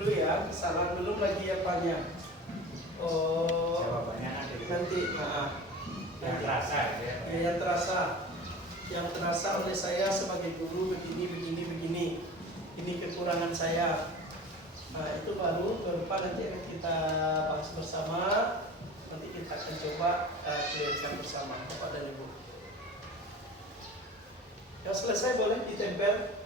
dulu ya, kesalahan belum lagi apanya. Oh, jawabannya nanti, maaf. yang terasa ya. Yang terasa oleh saya sebagai guru begini. Ini kekurangan saya. Nah, itu baru berupa nanti akan kita bahas bersama. Nanti kita akan coba clearkan bersama Bapak dan Ibu. Yang selesai boleh ditempel.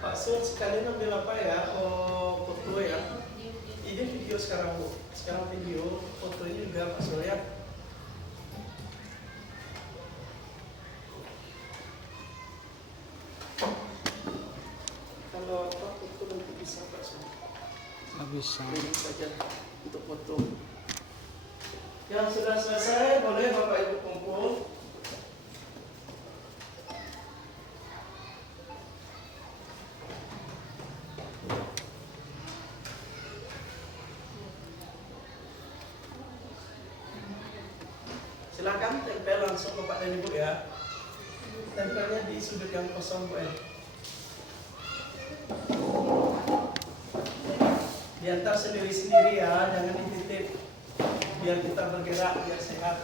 Pak Sun sekalian ambil apa ya? Oh, foto ya. Ini video sekarang Bu. Sekarang video, foto ini juga Pak Sun ya. Kalau apa foto nanti bisa Pak Sun. Bisa. Ini saja untuk foto. Yang sudah selesai boleh Bapak Ibu kumpul. Silakan tempel langsung Bapak dan Ibu ya. Tempelnya di sudut yang kosong Bu. Diantar sendiri-sendiri ya, jangan dititip. Biar kita bergerak, biar sehat.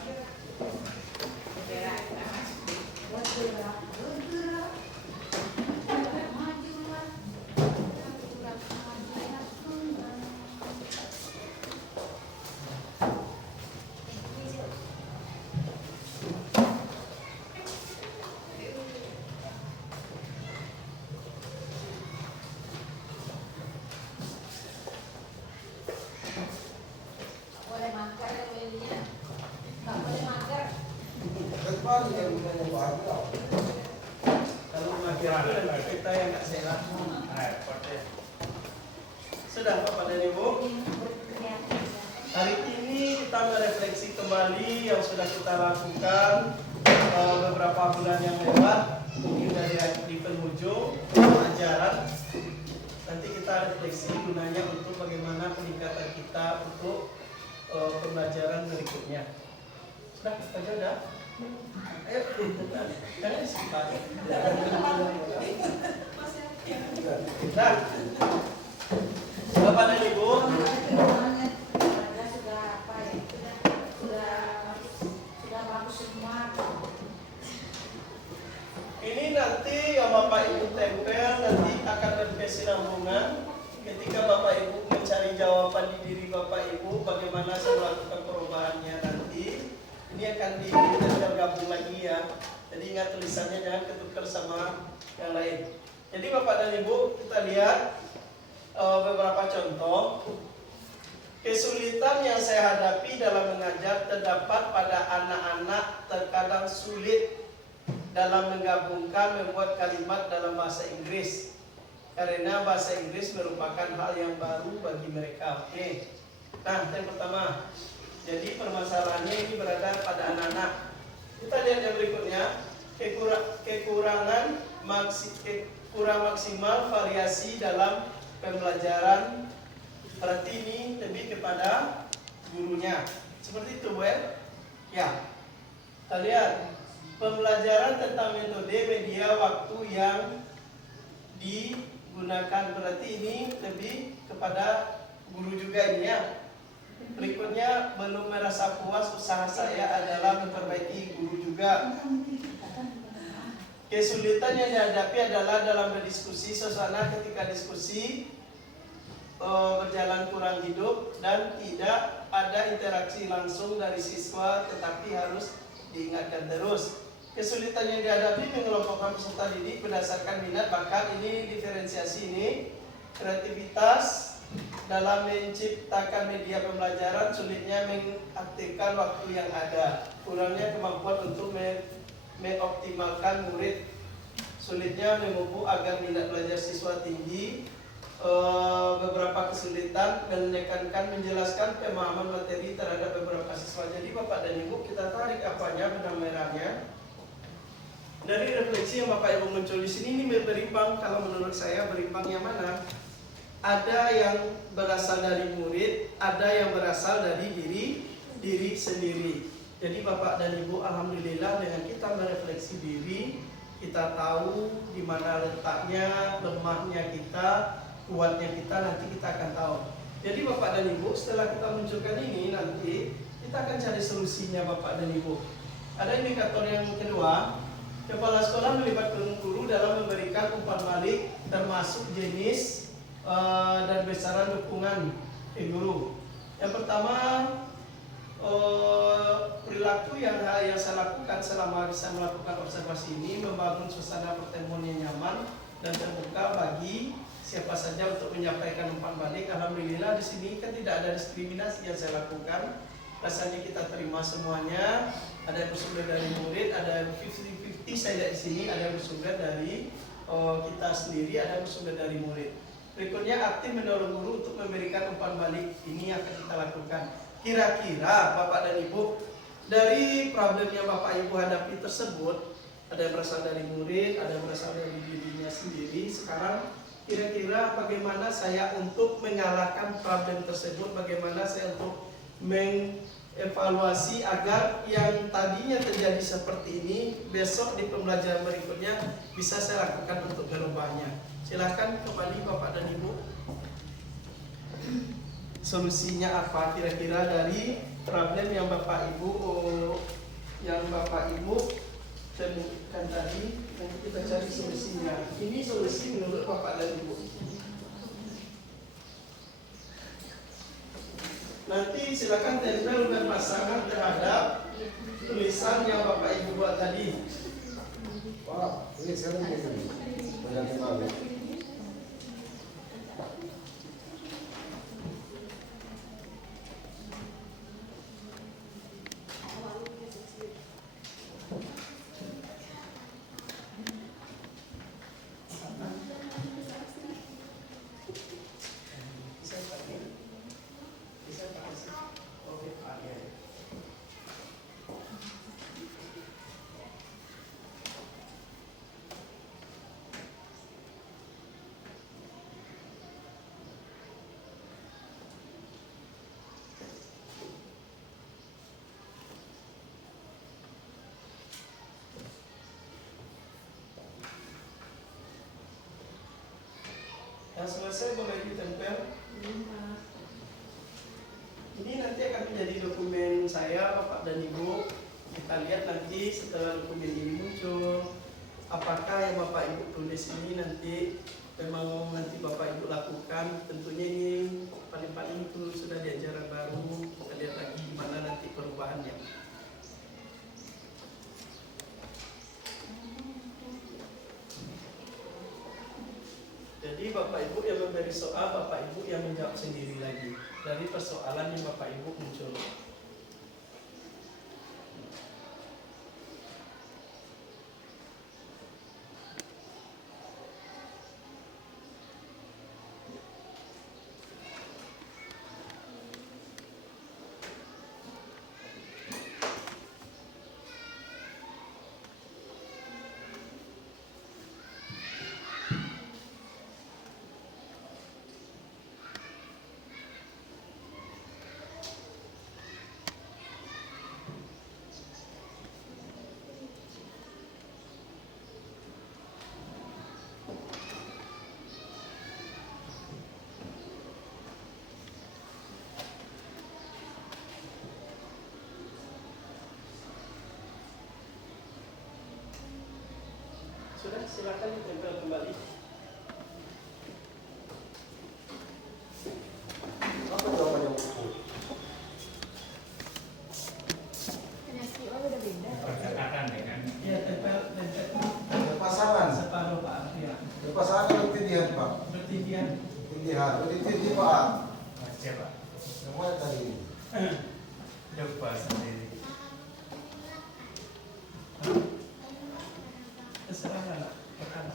Kalau mager nanti kita yang nggak sehat. Sudah Bapak dan Ibu. Hari ini kita merefleksi kembali yang sudah kita lakukan beberapa bulan yang lewat. Mungkin dari di penghujung ajaran. Nanti kita refleksi gunanya untuk bagaimana peningkatan kita untuk pembelajaran berikutnya. Sudah, kita sudah. Ayo, jangan disimpan. Nah, Bapak dan Ibu, ini nanti yang Bapak Ibu tempel nanti akan berkesinambungan ketika Bapak Ibu mencari jawaban di diri Bapak Ibu bagaimana saya melakukan perubahannya nanti. Ini akan digabung lagi ya. Jadi ingat tulisannya jangan ketukar sama yang lain. Jadi Bapak dan Ibu kita lihat beberapa contoh. Kesulitan yang saya hadapi dalam mengajar terdapat pada anak-anak terkadang sulit dalam menggabungkan membuat kalimat dalam bahasa Inggris. Karena bahasa Inggris merupakan hal yang baru bagi mereka. Oke. Nah, yang pertama. Jadi permasalahannya ini berada pada anak-anak. Kita lihat yang berikutnya, kurang maksimal variasi dalam pembelajaran. Berarti ini lebih kepada gurunya. Seperti itu, Bu. Ya. Kita lihat pembelajaran tentang metode media waktu yang digunakan. Berarti ini lebih kepada guru juga ini ya. Berikutnya, belum merasa puas usaha saya adalah memperbaiki guru juga. Kesulitan yang dihadapi adalah dalam berdiskusi, suasana ketika diskusi berjalan kurang hidup dan tidak ada interaksi langsung dari siswa, tetapi harus diingatkan terus. Kesulitan yang dihadapi mengelompokkan peserta didik berdasarkan minat, bakat, ini diferensiasi ini, kreativitas dalam menciptakan media pembelajaran, sulitnya mengaktifkan waktu yang ada, kurangnya kemampuan untuk mengoptimalkan murid, sulitnya memupuk agar minat belajar siswa tinggi, beberapa kesulitan menekankan menjelaskan pemahaman materi terhadap beberapa siswa. Jadi Bapak dan Ibu kita tarik apanya benang merahnya. Dari refleksi yang Bapak Ibu muncul di sini ini berimbang. Kalau menurut saya berimbang yang mana? Ada yang berasal dari murid, ada yang berasal dari diri sendiri. Jadi Bapak dan Ibu alhamdulillah dengan kita kita merefleksi diri, kita tahu di mana letaknya, lemahnya kita, kuatnya kita, nanti kita akan tahu. Jadi Bapak dan Ibu, setelah kita munculkan ini, nanti kita akan cari solusinya Bapak dan Ibu. Ada indikator yang kedua, kepala sekolah melibatkan guru dalam memberikan umpan balik termasuk jenis dan besaran dukungan ke guru. Yang pertama, perilaku yang saya lakukan selama saya melakukan observasi ini membangun suasana pertemuan yang nyaman dan terbuka bagi siapa saja untuk menyampaikan umpan balik. Alhamdulillah di sini kan tidak ada diskriminasi yang saya lakukan. Rasanya kita terima semuanya. Ada yang bersumber dari murid, ada yang 50-50 saya lihat di sini, ada yang bersumber dari kita sendiri, ada yang bersumber dari murid. Berikutnya aktif mendorong guru untuk memberikan umpan balik. Ini akan kita lakukan. Kira-kira Bapak dan Ibu, dari problem yang Bapak Ibu hadapi tersebut, ada yang berasal dari murid, ada yang berasal dari dirinya sendiri. Sekarang kira-kira bagaimana saya untuk mengalahkan problem tersebut, bagaimana saya untuk mengevaluasi agar yang tadinya terjadi seperti ini besok di pembelajaran berikutnya bisa saya lakukan untuk merubahnya. Silahkan kembali Bapak dan Ibu. Solusinya apa kira-kira dari problem yang Bapak Ibu temukan tadi? Nanti kita cari solusinya. Ini solusi menurut Bapak dan Ibu. Nanti silakan tempel dan pasangan terhadap tulisan yang Bapak Ibu buat tadi. Pak, ini sekarang ini banyak banget. Yang selesai boleh ditempel. Ini nanti akan menjadi dokumen saya Bapak dan Ibu. Kita lihat nanti setelah dokumen ini muncul, apakah yang Bapak Ibu tulis ini nanti memang nanti Bapak Ibu lakukan. Tentunya ini paling-paling itu sudah di ajaran baru. Kita lihat lagi gimana nanti perubahannya. Jadi Bapak Ibu yang memberi soal, Bapak Ibu yang menjawab sendiri lagi dari persoalan yang Bapak Ibu muncul. Sudah, silakan ditempel kembali. Apa jawabannya Bu? Percakapan dengan Ya, tempel. Pasangan. Separuh Pak. Ya. Pasangan bertindihan Pak. Bertindihan. Tindihan, bertindih Pak. siapa? Semua tadi. Lupa sendiri. Terserah lah. Perkara.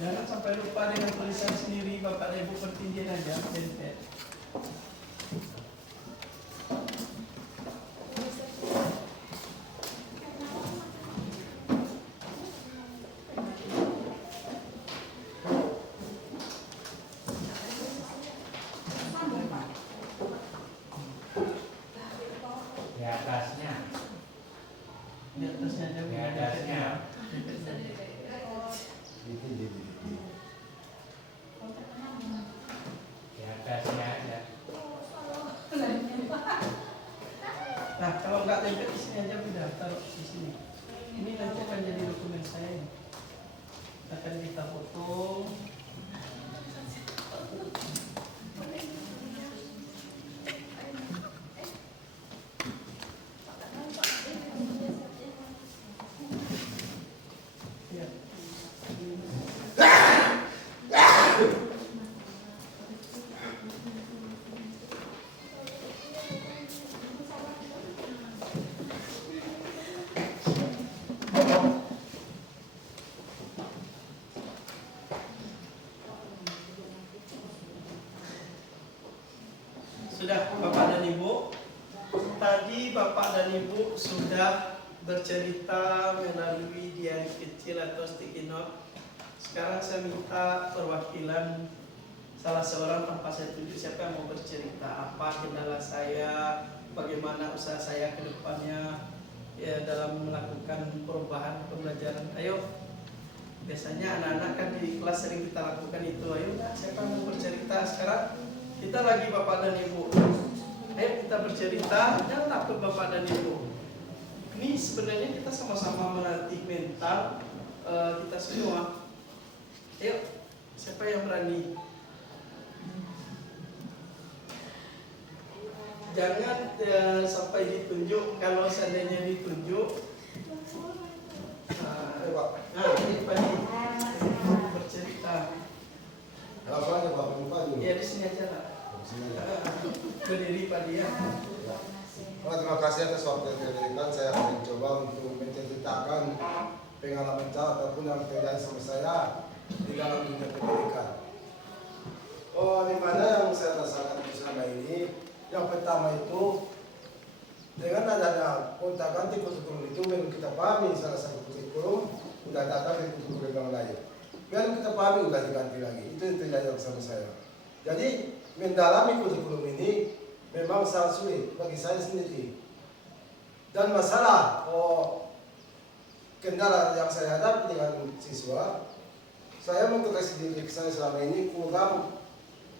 Jangan sampai lupa dengan tulisan sendiri Bapak dan Ibu, pertindihan aja, tempel. nggak tempel di sini aja udah taruh di sini. Ini nanti akan jadi dokumen saya. Akan kita foto. Ya. Sudah Bapak dan Ibu, tadi Bapak dan Ibu sudah bercerita melalui diari kecil atau sticky note. Sekarang saya minta perwakilan salah seorang tanpa saya tunjuk siapa yang mau bercerita apa kendala saya, bagaimana usaha saya ke depannya ya, dalam melakukan perubahan pembelajaran. Ayo, biasanya anak-anak kan di kelas sering kita lakukan itu. Ayo, siapa yang mau bercerita sekarang? Kita lagi Bapak dan Ibu. Ayo kita bercerita, jangan takut Bapak dan Ibu. Ini sebenarnya kita sama-sama melatih mental kita semua. Ayo, siapa yang berani? Jangan sampai ditunjuk. Kalau seandainya ditunjuk, ini Padi bercerita. Apa aja Pak? Ya di sini aja lah. Berdiri Pak dia. Terima kasih atas waktu yang diberikan. Saya akan mencoba untuk menceritakan pengalaman saya ataupun yang terjadi sama saya di dalam dunia pendidikan. Di mana yang saya rasakan selama ini, yang pertama itu dengan adanya kontak ganti kurikulum itu belum kita pahami salah satu kurikulum sudah datang dari kurikulum yang lain. Belum kita pahami sudah diganti lagi. Itu yang terjadi sama saya. Jadi mendalami kurikulum ini memang sangat sulit bagi saya sendiri. Dan masalah kendala yang saya hadapi dengan siswa, saya mengkritik diri saya selama ini kurang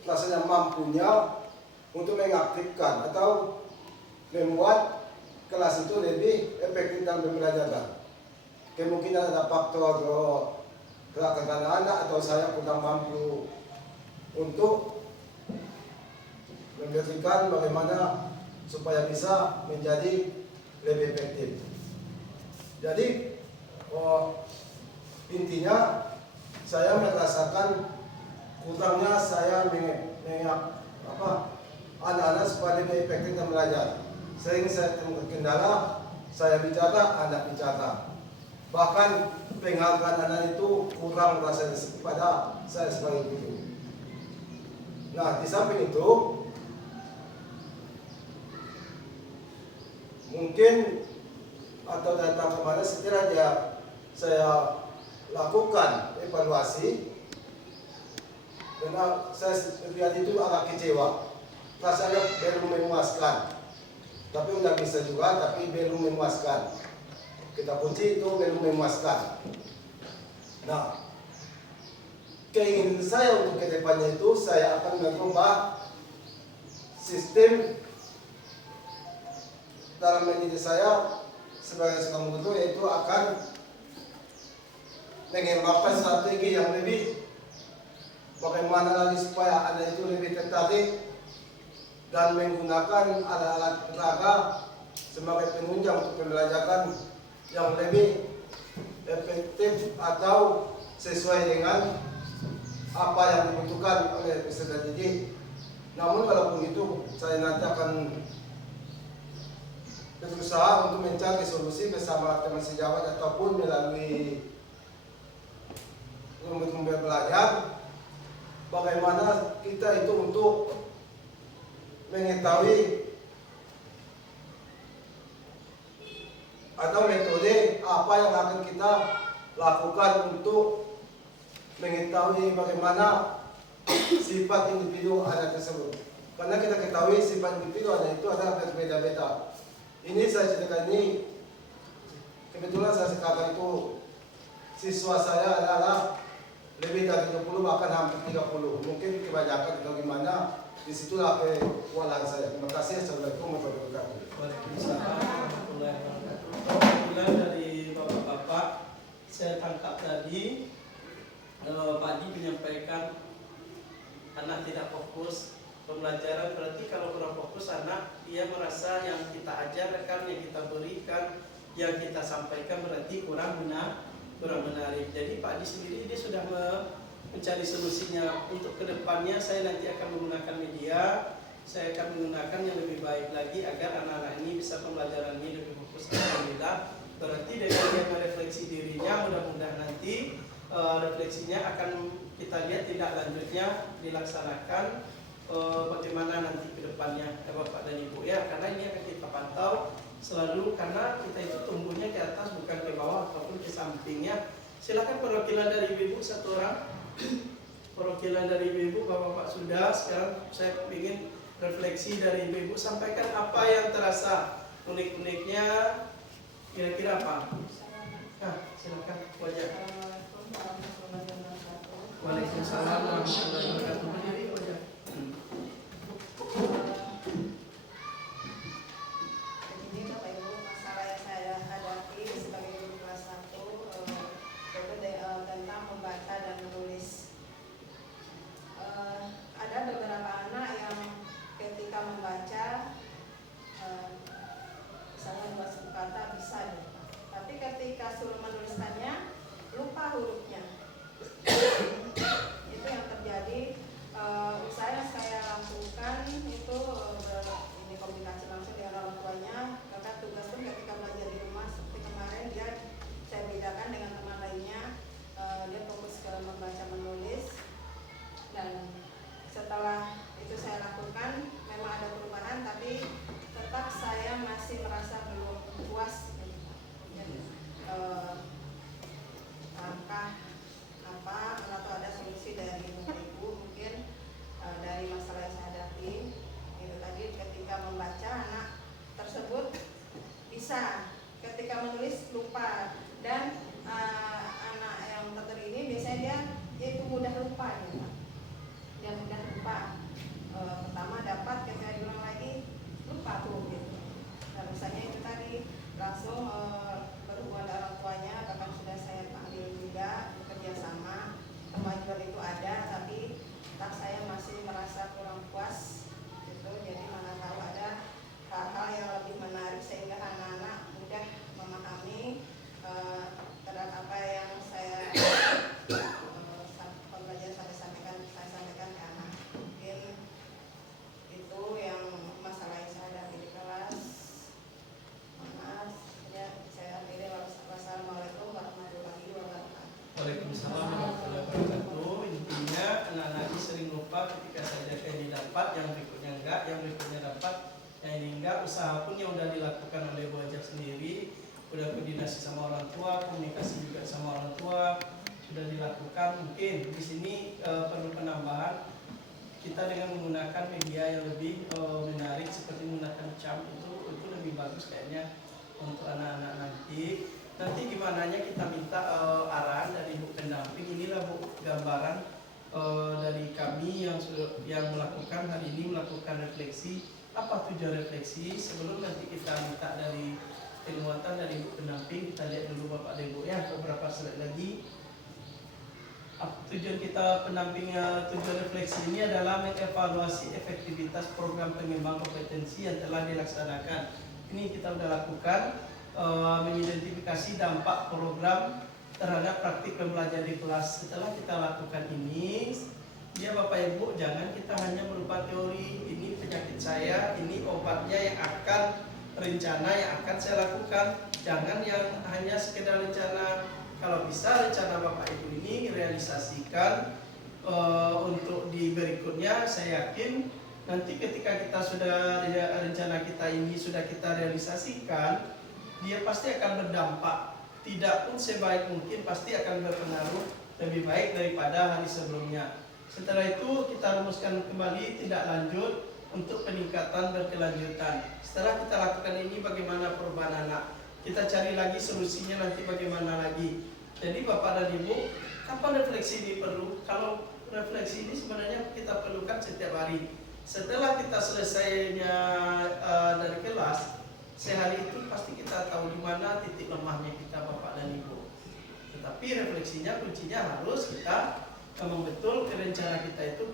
rasanya mampunya untuk mengaktifkan atau membuat kelas itu lebih efektif dalam pembelajaran. Kemungkinan ada faktor gerakan anak-anak atau saya kurang mampu untuk memberikan bagaimana supaya bisa menjadi lebih efektif. Jadi intinya saya merasakan kurangnya saya anak-anak supaya lebih efektif dalam belajar. Sering saya temukan kendala, saya bicara, anak bicara. Bahkan penghargaan anak itu kurang rasanya pada saya sebagai guru. Nah, di samping itu mungkin atau datang kemana sekiranya saya lakukan evaluasi, karena saya lihat itu agak kecewa, rasanya belum memuaskan. Tapi udah bisa juga, tapi belum memuaskan. Kita kunci itu belum memuaskan. Nah, keinginan saya untuk kedepannya itu saya akan mengubah sistem dalam mendidik saya sebagai seorang guru, yaitu akan mengembangkan strategi yang lebih bagaimana lagi supaya anak itu lebih tertarik dan menggunakan alat-alat peraga sebagai penunjang untuk pembelajaran yang lebih efektif atau sesuai dengan apa yang dibutuhkan oleh peserta didik. Namun walaupun itu, saya nanti akan berusaha untuk mencari solusi bersama teman sejawat ataupun melalui rumput-rumput belajar, bagaimana kita itu untuk mengetahui atau metode apa yang akan kita lakukan untuk mengetahui bagaimana sifat individu anak tersebut. Karena kita ketahui sifat individu anak itu adalah berbeda-beda. Ini saya ceritakan ini, kebetulan saya sekarang itu siswa saya adalah lebih dari 20 bahkan hampir 30. Mungkin kebanyakan atau gimana, disitulah kewalahan saya. Terima kasih. Assalamualaikum warahmatullahi wabarakatuh. Waalaikumsalam. saya tangkap tadi Pak Adi menyampaikan anak tidak fokus pembelajaran. Berarti kalau kurang fokus anak, dia merasa yang kita ajarkan, yang kita berikan, yang kita sampaikan berarti kurang menarik. Jadi Pak Adi sendiri dia sudah mencari solusinya. Untuk kedepannya saya nanti akan menggunakan media, saya akan menggunakan yang lebih baik lagi agar anak-anak ini bisa pembelajaran ini lebih fokus. Alhamdulillah. Berarti dengan dia merefleksi dirinya, mudah-mudahan nanti refleksinya akan kita lihat tindak lanjutnya dilaksanakan bagaimana nanti ke depannya Bapak dan Ibu ya, karena ini akan kita pantau selalu, karena kita itu tumbuhnya ke atas bukan ke bawah ataupun ke sampingnya. Silakan perwakilan dari Ibu satu orang. Perwakilan dari Ibu, Bapak sudah. Sekarang saya ingin refleksi dari Ibu, sampaikan apa yang terasa unik-uniknya, kira-kira apa? Nah, silakan wajah. Waalaikumsalam warahmatullahi wabarakatuh. Berdiri wajah. Ini Bapak Ibu, masalah yang saya hadapi sebagai guru kelas 1 tentang membaca dan menulis. Ada beberapa anak yang ketika membaca misalnya 2 suku kata bisa ya, tapi ketika suruh menuliskannya lupa hurufnya. Itu yang terjadi. Usaha yang saya lakukan itu ini komunikasi langsung dengan orang tuanya, karena tugas pun ketika belajar di rumah seperti kemarin saya bedakan dengan teman lainnya, dia fokus ke membaca menulis, dan setelah itu saya lakukan memang ada perubahan, tapi tetap saya masih merasa belum puas. Langkah apa atau ada solusi dari Ibu mungkin dari masalah yang saya hadapi itu tadi, ketika membaca anak tersebut bisa, ketika menulis lupa, dan anak yang tertera ini biasanya dia itu mudah lupa ya, dia mudah lupa. Pertama dapat, ketika diulang lagi lupa tuh gitu. Nah, misalnya itu tadi langsung berhubungan dengan orang tuanya, bahkan sudah saya panggil juga bekerja sama. Kemajuan itu ada, tapi tetap saya masih merasa kurang puas gitu. Jadi mana tahu ada hal-hal yang lebih menarik sehingga anak-anak mudah memahami terhadap apa yang saya pembelajaran saya sampaikan ke anak. Mungkin itu yang masalah yang saya hadapi di kelas. Maaf ya, saya akhiri. Wassalamualaikum warahmatullahi wabarakatuh. Waalaikumsalam warahmatullahi wabarakatuh. Intinya anak-anak ini sering lupa ketika saja ini dapat, yang berikutnya enggak, yang berikutnya dapat, yang ini enggak. Usaha pun yang sudah dilakukan oleh Bu Ajak sendiri, sudah koordinasi sama orang tua, komunikasi juga sama orang tua, sudah dilakukan. Mungkin di sini perlu penambahan, kita dengan menggunakan media yang lebih menarik seperti menggunakan cam itu lebih bagus kayaknya untuk anak-anak nanti. Nanti gimananya kita minta arahan dari Bu pendamping. Inilah Bu gambaran dari kami yang melakukan hari ini, melakukan refleksi. Apa tujuan refleksi? Sebelum nanti kita minta dari penguatan dari Bu pendamping, kita lihat dulu Bapak dan Ibu ya, beberapa slide lagi. Tujuan kita pendampingnya, tujuan refleksi ini adalah mengevaluasi efektivitas program pengembang kompetensi yang telah dilaksanakan. Ini kita sudah lakukan, mengidentifikasi dampak program terhadap praktik pembelajaran di kelas. Setelah kita lakukan ini, ya Bapak Ibu, jangan kita hanya berupa teori, ini penyakit saya, ini obatnya yang akan rencana yang akan saya lakukan. Jangan yang hanya sekedar rencana. Kalau bisa rencana Bapak Ibu ini realisasikan untuk di berikutnya. Saya yakin nanti ketika kita sudah rencana kita ini sudah kita realisasikan, dia pasti akan berdampak. Tidak pun sebaik mungkin, pasti akan berpengaruh lebih baik daripada hari sebelumnya. Setelah itu kita rumuskan kembali tindak lanjut untuk peningkatan berkelanjutan. Setelah kita lakukan ini, bagaimana perubahan anak, kita cari lagi solusinya nanti bagaimana lagi. Jadi Bapak dan Ibu, kapan refleksi ini perlu? Kalau refleksi ini sebenarnya kita perlukan setiap hari. Setelah kita selesainya dari kelas, sehari itu pasti kita tahu di mana titik lemahnya kita Bapak dan Ibu. Tetapi refleksinya kuncinya harus kita memang betul rencana kita itu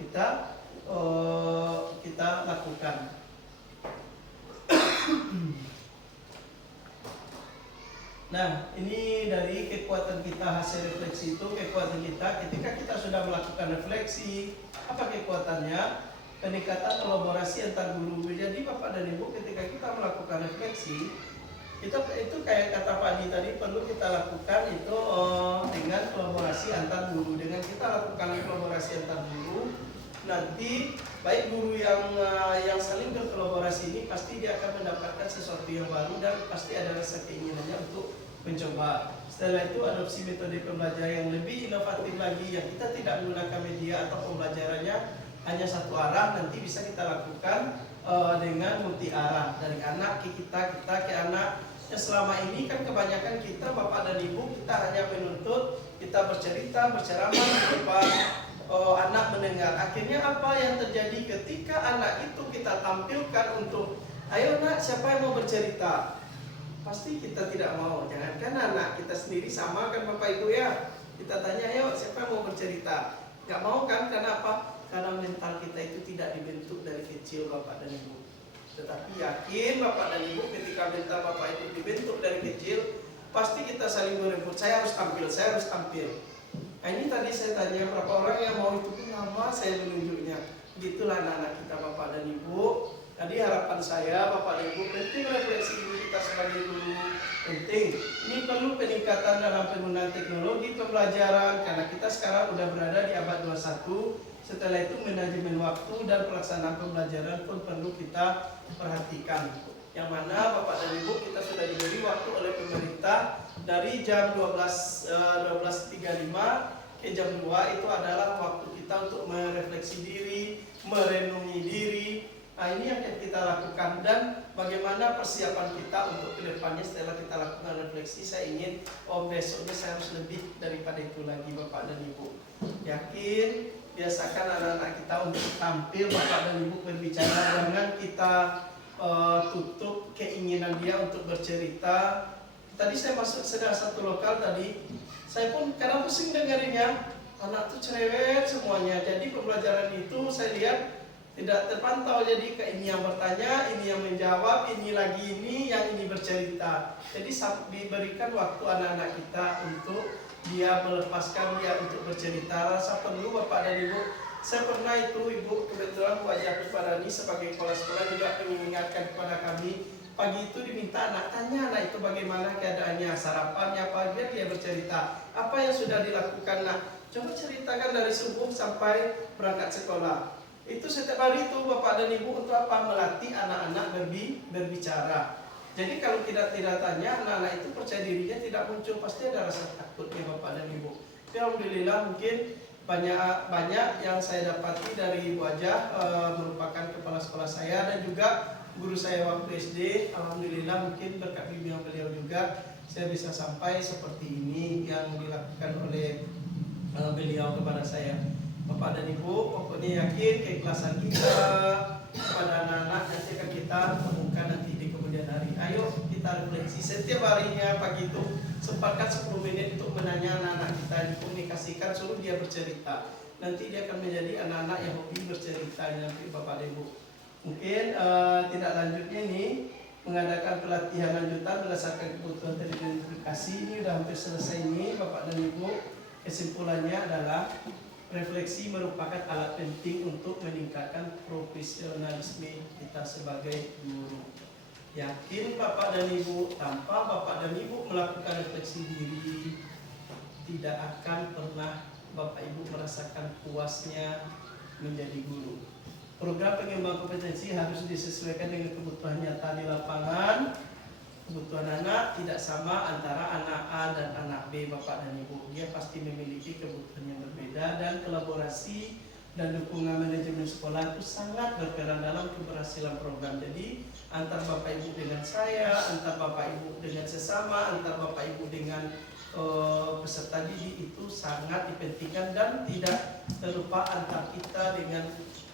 kita lakukan. Nah, ini dari kekuatan kita hasil refleksi itu, kekuatan kita ketika kita sudah melakukan refleksi, apa kekuatannya? Peningkatan kolaborasi antar guru. Jadi Bapak dan Ibu ketika kita melakukan refleksi, itu kayak kata Pak Adi tadi perlu kita lakukan itu dengan kolaborasi antar guru. Dengan kita lakukan kolaborasi antar guru, nanti baik guru yang saling berkolaborasi ini pasti dia akan mendapatkan sesuatu yang baru dan pasti ada rasa keinginannya untuk mencoba. Setelah itu adopsi metode pembelajaran yang lebih inovatif lagi, yang kita tidak menggunakan media atau pembelajarannya hanya satu arah, nanti bisa kita lakukan dengan multi arah, dari anak ke kita ke anak. Yang selama ini kan kebanyakan kita Bapak dan Ibu kita hanya menuntut, kita bercerita, berceramah di depan anak mendengar. Akhirnya apa yang terjadi ketika anak itu kita tampilkan untuk, ayo nak, siapa yang mau bercerita? Pasti kita tidak mau. Jangankan anak kita sendiri, sama kan Bapak Ibu ya. Kita tanya, ayo siapa yang mau bercerita? Gak mau kan? Karena apa? Karena mental kita itu tidak dibentuk dari kecil Bapak dan Ibu. Tetapi yakin Bapak dan Ibu ketika mental Bapak Ibu dibentuk dari kecil, pasti kita saling berebut, saya harus tampil, saya harus tampil. Nah ini tadi saya tanya berapa orang yang mau itu pun nama saya menunjuknya. Begitulah anak-anak kita Bapak dan Ibu. Jadi harapan saya Bapak dan Ibu penting refleksi diri kita sebagai guru. Penting. Ini perlu peningkatan dalam penggunaan teknologi pembelajaran karena kita sekarang sudah berada di abad 21. Setelah itu manajemen waktu dan pelaksanaan pembelajaran pun perlu kita perhatikan. Yang mana Bapak dan Ibu kita sudah diberi waktu oleh pemerintah dari jam 12.35 ke jam 2 itu adalah waktu kita untuk merefleksi diri, merenungi diri. Nah ini yang kita lakukan dan bagaimana persiapan kita untuk kedepannya setelah kita lakukan refleksi. Saya ingin besoknya saya harus lebih daripada itu lagi Bapak dan Ibu. Yakin, biasakan anak-anak kita untuk tampil Bapak dan Ibu berbicara. Jangan kita tutup keinginan dia untuk bercerita. Tadi saya masuk sedang satu lokal tadi, saya pun kadang pusing dengerinnya. Anak tuh cerewet semuanya. Jadi pembelajaran itu saya lihat tidak terpantau, jadi ini yang bertanya, ini yang menjawab, ini lagi ini, yang ini bercerita. Jadi diberikan waktu anak-anak kita untuk dia melepaskan dia untuk bercerita. Rasa perlu Bapak dan Ibu. Saya pernah itu Ibu, kebetulan Bu Haji Apus Parani sebagai kepala sekolah juga mengingatkan kepada kami. Pagi itu diminta anak, tanya anak itu bagaimana keadaannya, sarapannya, apa, biar dia bercerita. Apa yang sudah dilakukan nak? Coba ceritakan dari subuh sampai berangkat sekolah. Itu setiap hari itu Bapak dan Ibu untuk apa? Melatih anak-anak berbicara. Jadi kalau tidak tanya, anak-anak itu percaya dirinya tidak muncul, pasti ada rasa takutnya Bapak dan Ibu. Tapi alhamdulillah mungkin banyak yang saya dapati dari wajah merupakan kepala sekolah saya dan juga guru saya waktu SD. Alhamdulillah mungkin berkat bimbingan beliau juga saya bisa sampai seperti ini yang dilakukan oleh beliau kepada saya. Bapak dan Ibu, pokoknya yakin keikhlasan kita kepada anak-anak nanti akan kita temukan nanti di kemudian hari. Ayo kita refleksi setiap harinya pagi itu sempatkan 10 menit untuk menanya anak-anak kita, dikomunikasikan, suruh dia bercerita. Nanti dia akan menjadi anak-anak yang hobi bercerita nanti Bapak dan Ibu. Mungkin tidak lanjutnya ini mengadakan pelatihan lanjutan berdasarkan kebutuhan teridentifikasi ini sudah hampir selesai ini Bapak dan Ibu. Kesimpulannya adalah refleksi merupakan alat penting untuk meningkatkan profesionalisme kita sebagai guru. Yakin Bapak dan Ibu, tanpa Bapak dan Ibu melakukan refleksi diri, tidak akan pernah Bapak Ibu merasakan puasnya menjadi guru. Program pengembangan kompetensi harus disesuaikan dengan kebutuhan nyata di lapangan. Kebutuhan anak tidak sama antara anak A dan anak B Bapak dan Ibu. Dia pasti memiliki kebutuhan yang berbeda dan kolaborasi dan dukungan manajemen sekolah itu sangat berperan dalam keberhasilan program. Jadi antar Bapak Ibu dengan saya, antar Bapak Ibu dengan sesama, antar Bapak Ibu dengan peserta didik itu sangat dipentingkan dan tidak terlupa antar kita dengan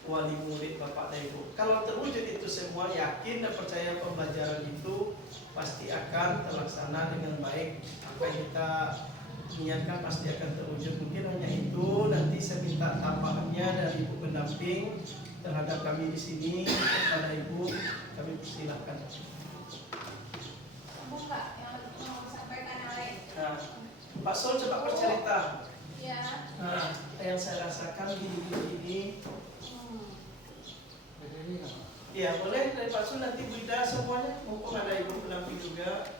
wali murid Bapak dan Ibu. Kalau terwujud itu semua, yakin dan percaya pembelajaran itu pasti akan terlaksana dengan baik. Apa yang kita niatkan pasti akan terwujud. Mungkin hanya itu, nanti saya minta tambahannya dari ibu pendamping terhadap kami di sini. Kepada ibu kami persilahkan. Buka yang mau disampaikan yang lain. Nah, Pak Sol coba bercerita. Ya. Nah, yang saya rasakan gini. Ya boleh dari Pak Sol, nanti Bu Ida semuanya, mumpung ada ibu pendamping juga.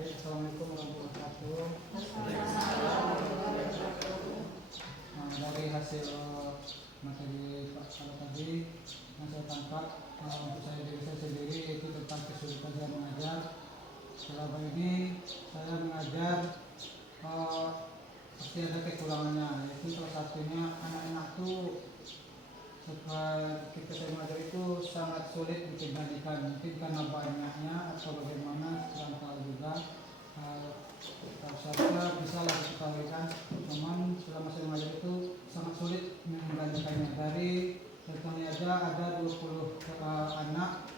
Assalamualaikum warahmatullahi wabarakatuh. Dari hasil materi Pak Kalo tadi yang saya tangkap untuk diri saya sendiri yaitu tentang kesulitan saya mengajar. Selama ini saya mengajar pasti ada kekurangannya, yaitu salah satunya anak-anak itu ketika saya mengajar itu sangat sulit dikendalikan, mungkin karena banyaknya atau bagaimana kurang tahu juga. Saya bisa lah diketahuikan, teman selama saya mengajar itu sangat sulit mengendalikannya. Dari contohnya aja ada 20 anak,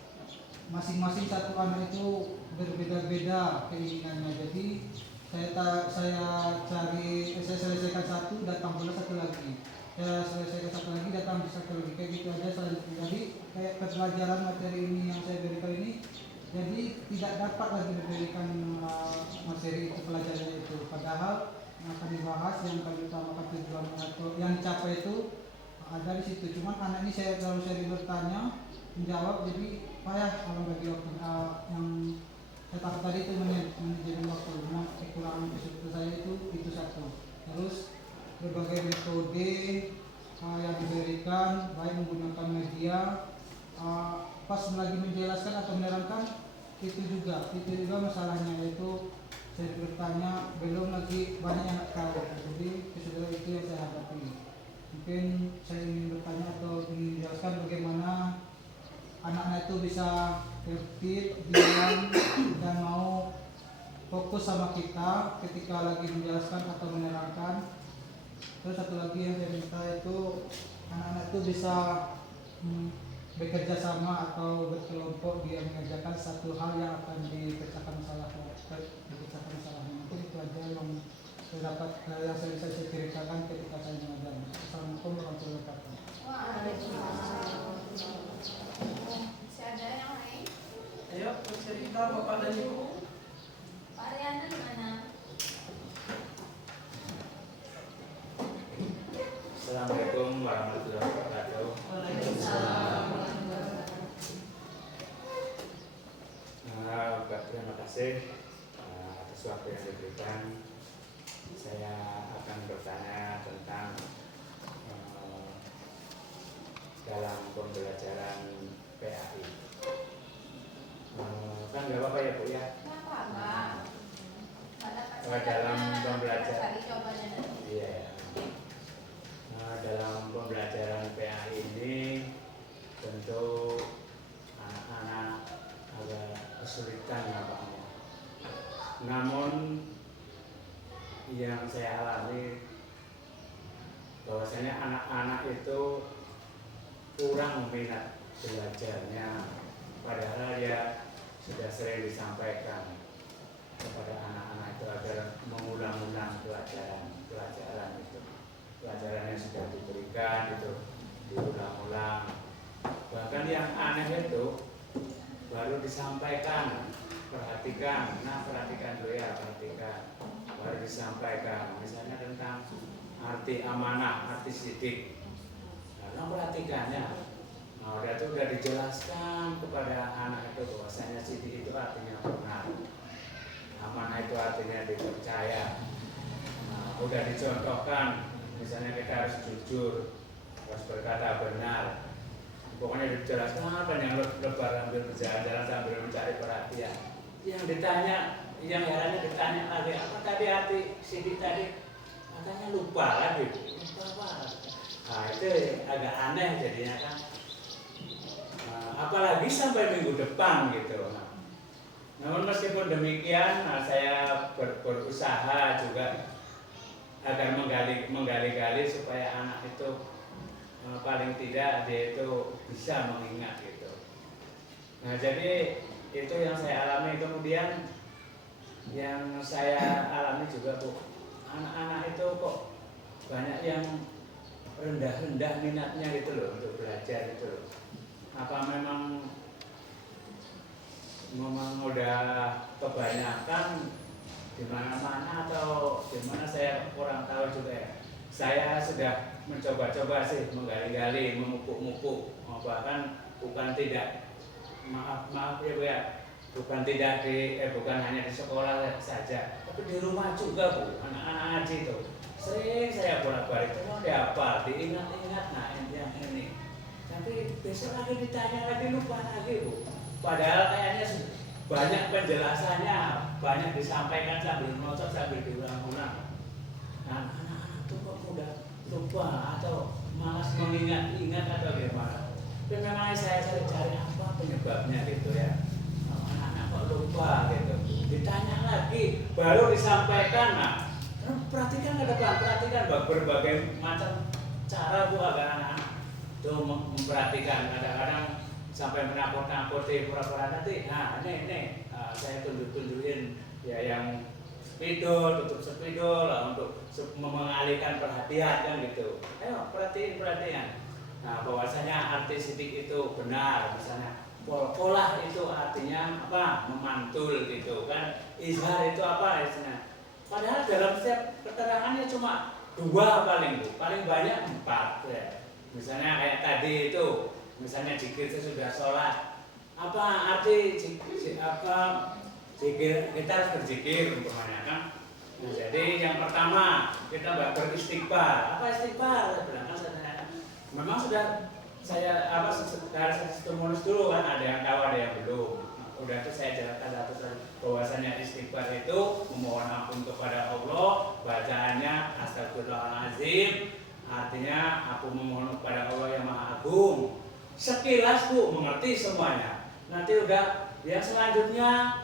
masing-masing satu anak itu berbeda-beda keinginannya. Jadi saya selesaikan satu, datang pula satu lagi. Saya selesaikan satu lagi, datang satu lagi, kayak gitu aja selanjutnya. Jadi kayak pelajaran materi ini yang saya berikan ini, jadi tidak dapat lagi diberikan materi itu, pelajarannya itu. Padahal yang akan dibahas, yang kami utamakan tujuan atau yang dicapai itu ada di situ. Cuman anak ini saya bertanya, menjawab, jadi payah kalau bagi waktu yang saya takut tadi itu menjadi waktu. Memang kekurangan kesulitan saya itu satu. Terus berbagai metode yang diberikan, baik menggunakan media, pas lagi menjelaskan atau menerangkan itu juga masalahnya, yaitu saya bertanya belum lagi banyak yang tahu. Jadi kesulitan itu yang saya hadapi. Mungkin saya ingin bertanya atau ingin menjelaskan bagaimana anak-anak itu bisa tertib, diam, dan mau fokus sama kita ketika lagi menjelaskan atau menerangkan. Terus satu lagi yang saya minta itu anak-anak itu bisa bekerja sama atau berkelompok, dia mengerjakan satu hal yang akan dipecahkan masalahnya. Mungkin itu aja yang saya dapat, yang saya bisa ceritakan ketika saya mengajar. Assalamualaikum warahmatullahi wabarakatuh. Masih ada yang lain? Ayo bercerita Bapak dan Ibu. Pak Ariana di mana? Assalamualaikum warahmatullahi wabarakatuh. Terima kasih atas waktu yang diberikan. Saya akan bertanya tentang dalam pembelajaran PAI. Kan nggak apa-apa ya Bu ya? Nggak apa-apa. Dalam pembelajaran. Jawabannya nanti. Iya. Dalam pembelajaran PAI ini tentu anak-anak agak kesulitan nampaknya. Namun yang saya alami bahwasanya anak-anak itu kurang minat belajarnya, padahal ya sudah sering disampaikan kepada anak-anak itu agar mengulang-ulang pelajaran itu. Pelajaran yang sudah diberikan itu diulang-ulang. Bahkan yang aneh itu baru disampaikan, perhatikan dulu ya, baru disampaikan. Misalnya tentang arti amanah, arti sidik. Karena perhatikannya, dia itu sudah dijelaskan kepada anak itu bahwasanya sidik itu artinya benar. Amanah itu artinya dipercaya. Sudah dicontohkan. Misalnya kita harus jujur, harus berkata benar. Pokoknya dijelaskan apa yang lebar sambil berjalan-jalan sambil mencari perhatian. Yang ditanya, yang herannya ditanya lagi apa tadi arti sidik tadi, katanya lupa lagi. Lupa apa? Nah itu agak aneh jadinya kan. Apalagi sampai minggu depan gitu. Namun meskipun demikian, saya berusaha juga agar menggali-gali supaya anak itu paling tidak dia itu bisa mengingat gitu. Nah jadi itu yang saya alami. Kemudian yang saya alami juga Bu, anak-anak itu kok banyak yang rendah-rendah minatnya gitu loh untuk belajar gitu loh. Apa memang udah kebanyakan di mana-mana atau di mana saya kurang tahu juga ya. Saya sudah mencoba-coba sih menggali-gali, memupuk-mupuk, bahkan bukan tidak maaf ya Bu ya, bukan tidak bukan hanya di sekolah saja, tapi di rumah juga Bu. Anak-anak ngaji itu sering saya bolak-balik, cuma dihafal, diingat-ingat, nah yang ini. Tapi besok lagi ditanya lagi lupa lagi Bu. Padahal kayaknya banyak penjelasannya, banyak disampaikan sambil ngotot sambil diulang-ulang. Nah, anak-anak itu kok mudah lupa atau malas mengingat-ingat atau gimana? Tapi memang saya cari apa penyebabnya gitu ya. Anak-anak kok lupa gitu. Ditanya lagi, baru disampaikan. Nah, perhatikan ke depan, perhatikan berbagai macam cara Bu agar anak-anak itu memperhatikan. Kadang-kadang sampai menakut-nakuti pura-pura nanti. Nah, ini saya tunjukin ya yang spidol, tutup spidol lah untuk mengalihkan perhatian kan gitu. Ayo perhatian. Nah, bahwasanya arti sidik itu benar, misalnya pola itu artinya apa? Memantul gitu kan. Izhar itu apa istilahnya? Padahal dalam setiap keterangannya cuma 2 paling banyak 4 ya. Misalnya kayak tadi itu, misalnya zikir sesudah sholat, apa arti zikir, kita harus berzikir umpamanya kan. Nah, jadi yang pertama kita beristighfar. Apa istighfar? Memang sudah saya harus stimulus dulu kan, ada yang tahu ada yang belum. Nah, udah itu saya jelaskan satu-satu bahwasanya istighfar itu memohon ampun kepada Allah, bacaannya astagfirullahaladzim, artinya aku memohon kepada Allah yang Maha Agung. Sekilas Bu mengerti semuanya. Nanti udah yang selanjutnya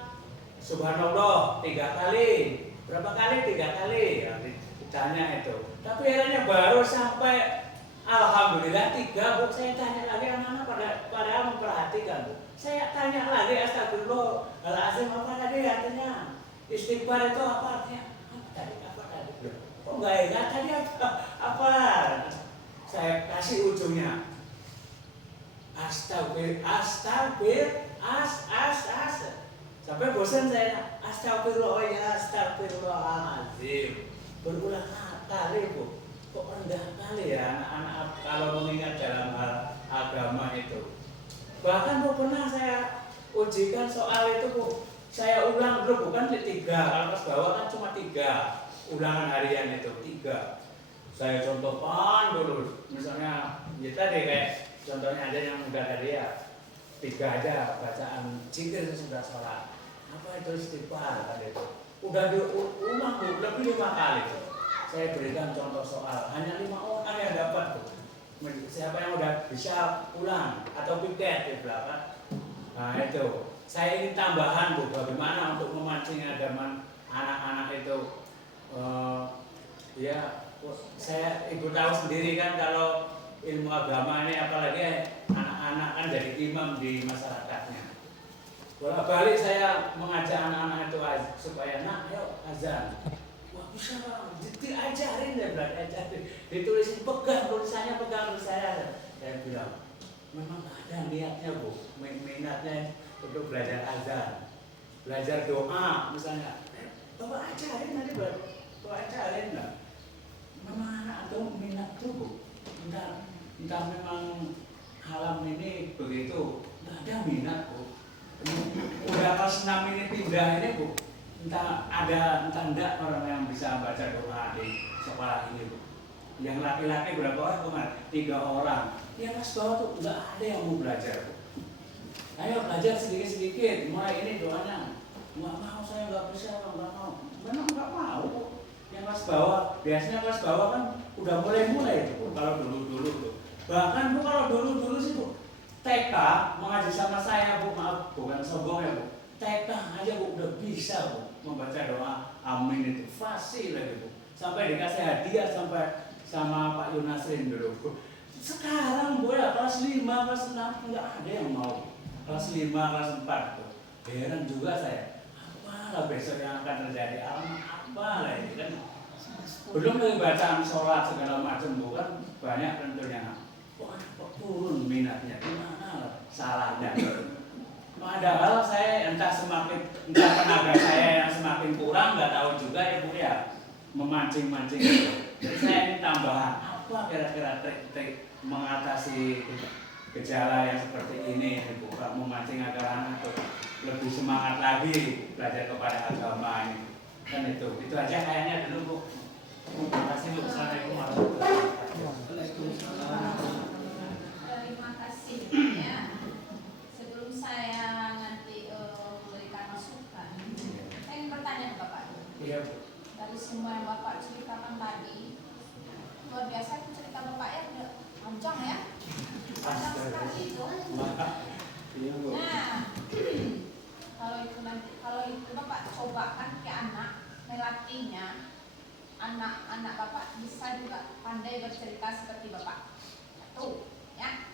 subhanallah 3 kali. Berapa kali? 3 kali. Ya, ditanya itu. Tapi akhirnya baru sampai alhamdulillah 3 Bu. Saya tanya lagi anak-anak padahal memperhatikan Bu. Saya tanya lagi astagfirullahaladzim apa tadi artinya? Istighfar itu apa artinya? Apa tadi? Kok nggak ingat tadi apa? Saya kasih ujungnya. Astagfir, sampai bosan saya. Astagfirullahaladzim. Berulang kali Bu. Kok rendah kali ya anak-anak kalau mengingat dalam hal agama itu. Bahkan Bu pernah saya ujikan soal itu Bu. Saya ulang dulu bukan 3. Kalau pas bawah kan cuma 3 ulangan harian itu 3. Saya contohkan dulu. Misalnya ya tadi kayak contohnya ada yang mudah tadi ya 3 aja bacaan zikir sesudah sholat. Apa itu istighfar tadi itu? Udah diulang lebih 5 kali tuh. Saya berikan contoh soal, hanya 5 orang yang dapat tuh. Siapa yang udah bisa ulang atau piket di belakang? Nah itu, saya ingin tambahan Bu, bagaimana untuk memancing agaman anak-anak itu. Ya, saya ibu tahu sendiri kan kalau ilmu agama ini apalagi anak-anak kan jadi imam di masyarakatnya. Bolak-balik saya mengajak anak-anak itu supaya nak, ayo azan. Wah bisa Bang, diajarin deh belajar, ditulisin pegang tulisannya saya bilang memang ada niatnya Bu, minatnya untuk belajar azan, belajar doa misalnya. Bapak ajarin nanti Bapak ajarin lah. Memang anak itu minat tuh Bu. Entah memang alam ini begitu, nggak ada minat Bu. Udah kelas 6 ini pindah ini Bu, entah enggak orang yang bisa baca doa di sekolah ini Bu. Yang laki-laki berapa orang kemarin? 3 orang. Yang kelas bawah tuh nggak ada yang mau belajar Bu. Ayo belajar sedikit-sedikit, mulai ini doanya. Nggak mau, saya nggak bisa, nggak mau. Memang nggak mau Bu. Yang kelas bawah, biasanya kelas bawah kan udah mulai itu Bu, kalau dulu tuh. Bahkan Bu kalau dulu sih Bu, TK mengaji sama saya Bu, maaf bukan sombong ya Bu. TK aja Bu udah bisa Bu membaca doa amin itu fasih lagi Bu. Sampai dikasih hadiah sampai sama Pak Yunasrin dulu Bu. Sekarang Bu ya kelas 5, kelas 6 enggak ada yang mau. Kelas 5, kelas 4 tuh. Heran juga saya. Apa apalah besok yang akan terjadi, apalah ini kan. Belum lagi bacaan sholat segala macam, bukan banyak tentunya. Wah, kok turun minatnya, gimana salahnya? Padahal saya entah tenaga saya yang semakin kurang, nggak tahu juga ya Bu ya, memancing-mancing itu. Jadi saya ini tambahan, apa kira-kira trik-trik mengatasi gejala yang seperti ini, Bu, memancing agar anak itu lebih semangat lagi belajar kepada agama ini. Kan itu aja kayaknya dulu Bu. Terima kasih Bu. Assalamualaikum warahmatullahi wabarakatuh. Terima kasih ya. Sebelum saya nanti memberikan masukan, saya ingin bertanya ke Bapak. Iya Bu. Dari semua yang Bapak ceritakan tadi, luar biasa itu cerita Bapak ya, udah panjang ya. Panjang sekali itu. Iya Bu. Nah, kalau itu Bapak cobakan ke anak, melatihnya, anak-anak Bapak bisa juga pandai bercerita seperti Bapak. Tuh, ya.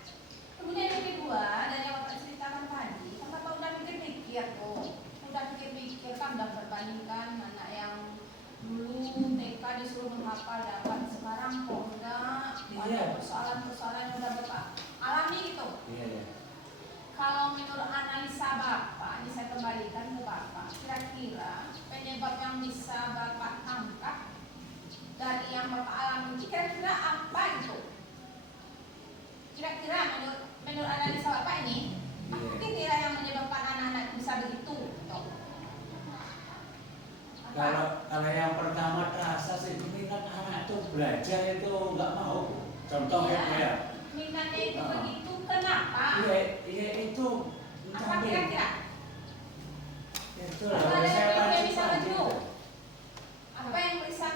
Kemudian yang kedua, dari yang Bapak ceritakan tadi, kan Bapak udah pikir-pikir tuh, udah pikir-pikir kan, udah perbandingkan anak yang dulu TK disuruh menghafal dapat, sekarang kok udah ada persoalan-persoalan yang udah Bapak alami gitu. Iya. Kalau menurut analisa Bapak, ini saya kembalikan ke Bapak, kira-kira penyebab yang bisa Bapak angkat dari yang Bapak alami ini kira-kira apa itu? Kira-kira menurut analisa Bapak ini, apa kira-kira yang menyebabkan anak-anak bisa begitu? Gitu? Kalau yang pertama terasa sih minat anak itu belajar itu nggak mau. Contohnya ya. Minatnya itu begitu, kenapa? Iya itu. Apa kira-kira? Itu Apa lah. ada Saya yang bisa pancing. bantu? Apa yang bisa,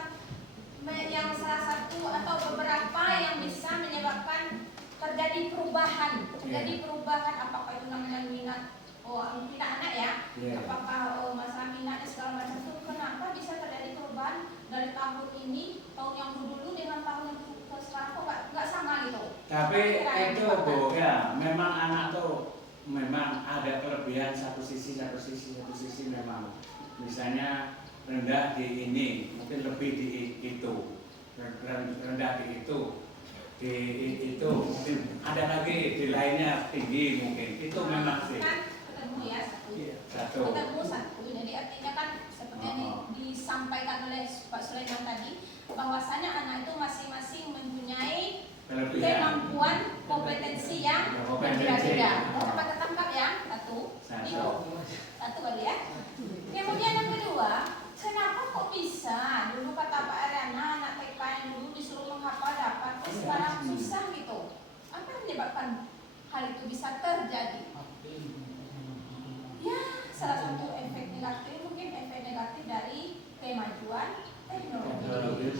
yang salah satu atau beberapa yang bisa menyebabkan terjadi perubahan? Terjadi perubahan, apakah itu namanya minat? Minat anak ya? Iya. Apakah masalah minatnya segala macam itu? Kenapa bisa terjadi perubahan dari tahun ini, tahun yang dulu dengan tahun yang sekarang kok nggak sama gitu? Tapi itu Bu ya, memang anak tuh memang ada kelebihan satu sisi memang. Misalnya rendah di ini, mungkin lebih di itu, rendah di itu, mungkin ada lagi di lainnya tinggi mungkin. Itu memang sih. Kan ketemu ya Satu. ketemu satu. Jadi artinya kan seperti yang disampaikan oleh Pak Sulaiman tadi, bahwasanya anak itu masing-masing mempunyai kemampuan kompetensi yang berbeda-beda. Dapat tertangkap ya? Satu kali ya. Kemudian yang kedua, kenapa kok bisa dulu kata Pak Ariana anak TK yang dulu disuruh menghafal dapat, sekarang susah gitu? Apa yang menyebabkan hal itu bisa terjadi? Ya, salah satu efek negatif mungkin efek negatif dari kemajuan teknologi.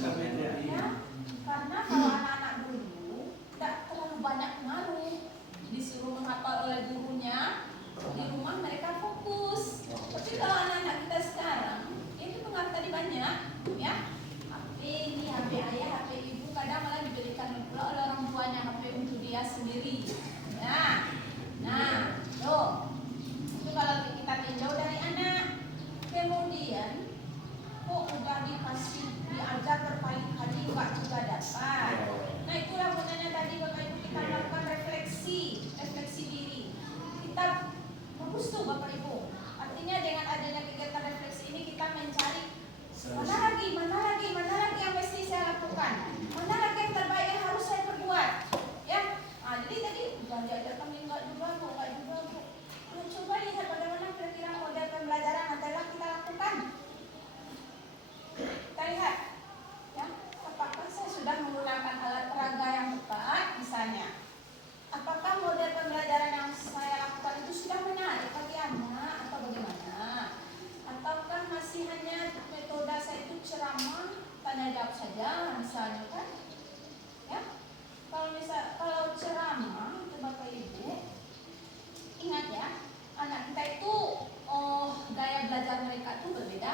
Ya, karena kalau anak-anak dulu tidak terlalu banyak pengaruh, disuruh menghafal oleh gurunya, di rumah mereka fokus. Tapi kalau anak-anak kita sekarang, itu pengaruh tadi banyak, ya. HP ini, HP ayah, HP ibu, kadang malah diberikan pula oleh orang tuanya HP untuk dia sendiri. Ya, nah, tuh. Itu kalau kita tinjau dari anak. Kemudian, kok udah dikasih diajar berkali-kali nggak juga dapat. Nah itulah gunanya tadi Bapak Ibu kita melakukan refleksi diri. Kita bagus tuh Bapak Ibu. Artinya dengan adanya kegiatan refleksi ini kita mencari mana lagi yang mesti saya lakukan, mana lagi yang terbaik yang harus saya perbuat. Ya, nah, jadi tadi belanja datang nggak juga Bu. Coba lihat bagaimana kira-kira model pembelajaran yang telah kita lakukan. Kita lihat, ya, apakah saya sudah menggunakan alat peraga yang tepat, misalnya. Apakah model pembelajaran yang saya lakukan itu sudah menarik bagi anak atau bagaimana? Ataukah masih hanya metode saya itu ceramah, tanya jawab saja, misalnya kan? Ya, kalau ceramah itu Bapak Ibu, ingat ya, anak kita itu gaya belajar mereka itu berbeda.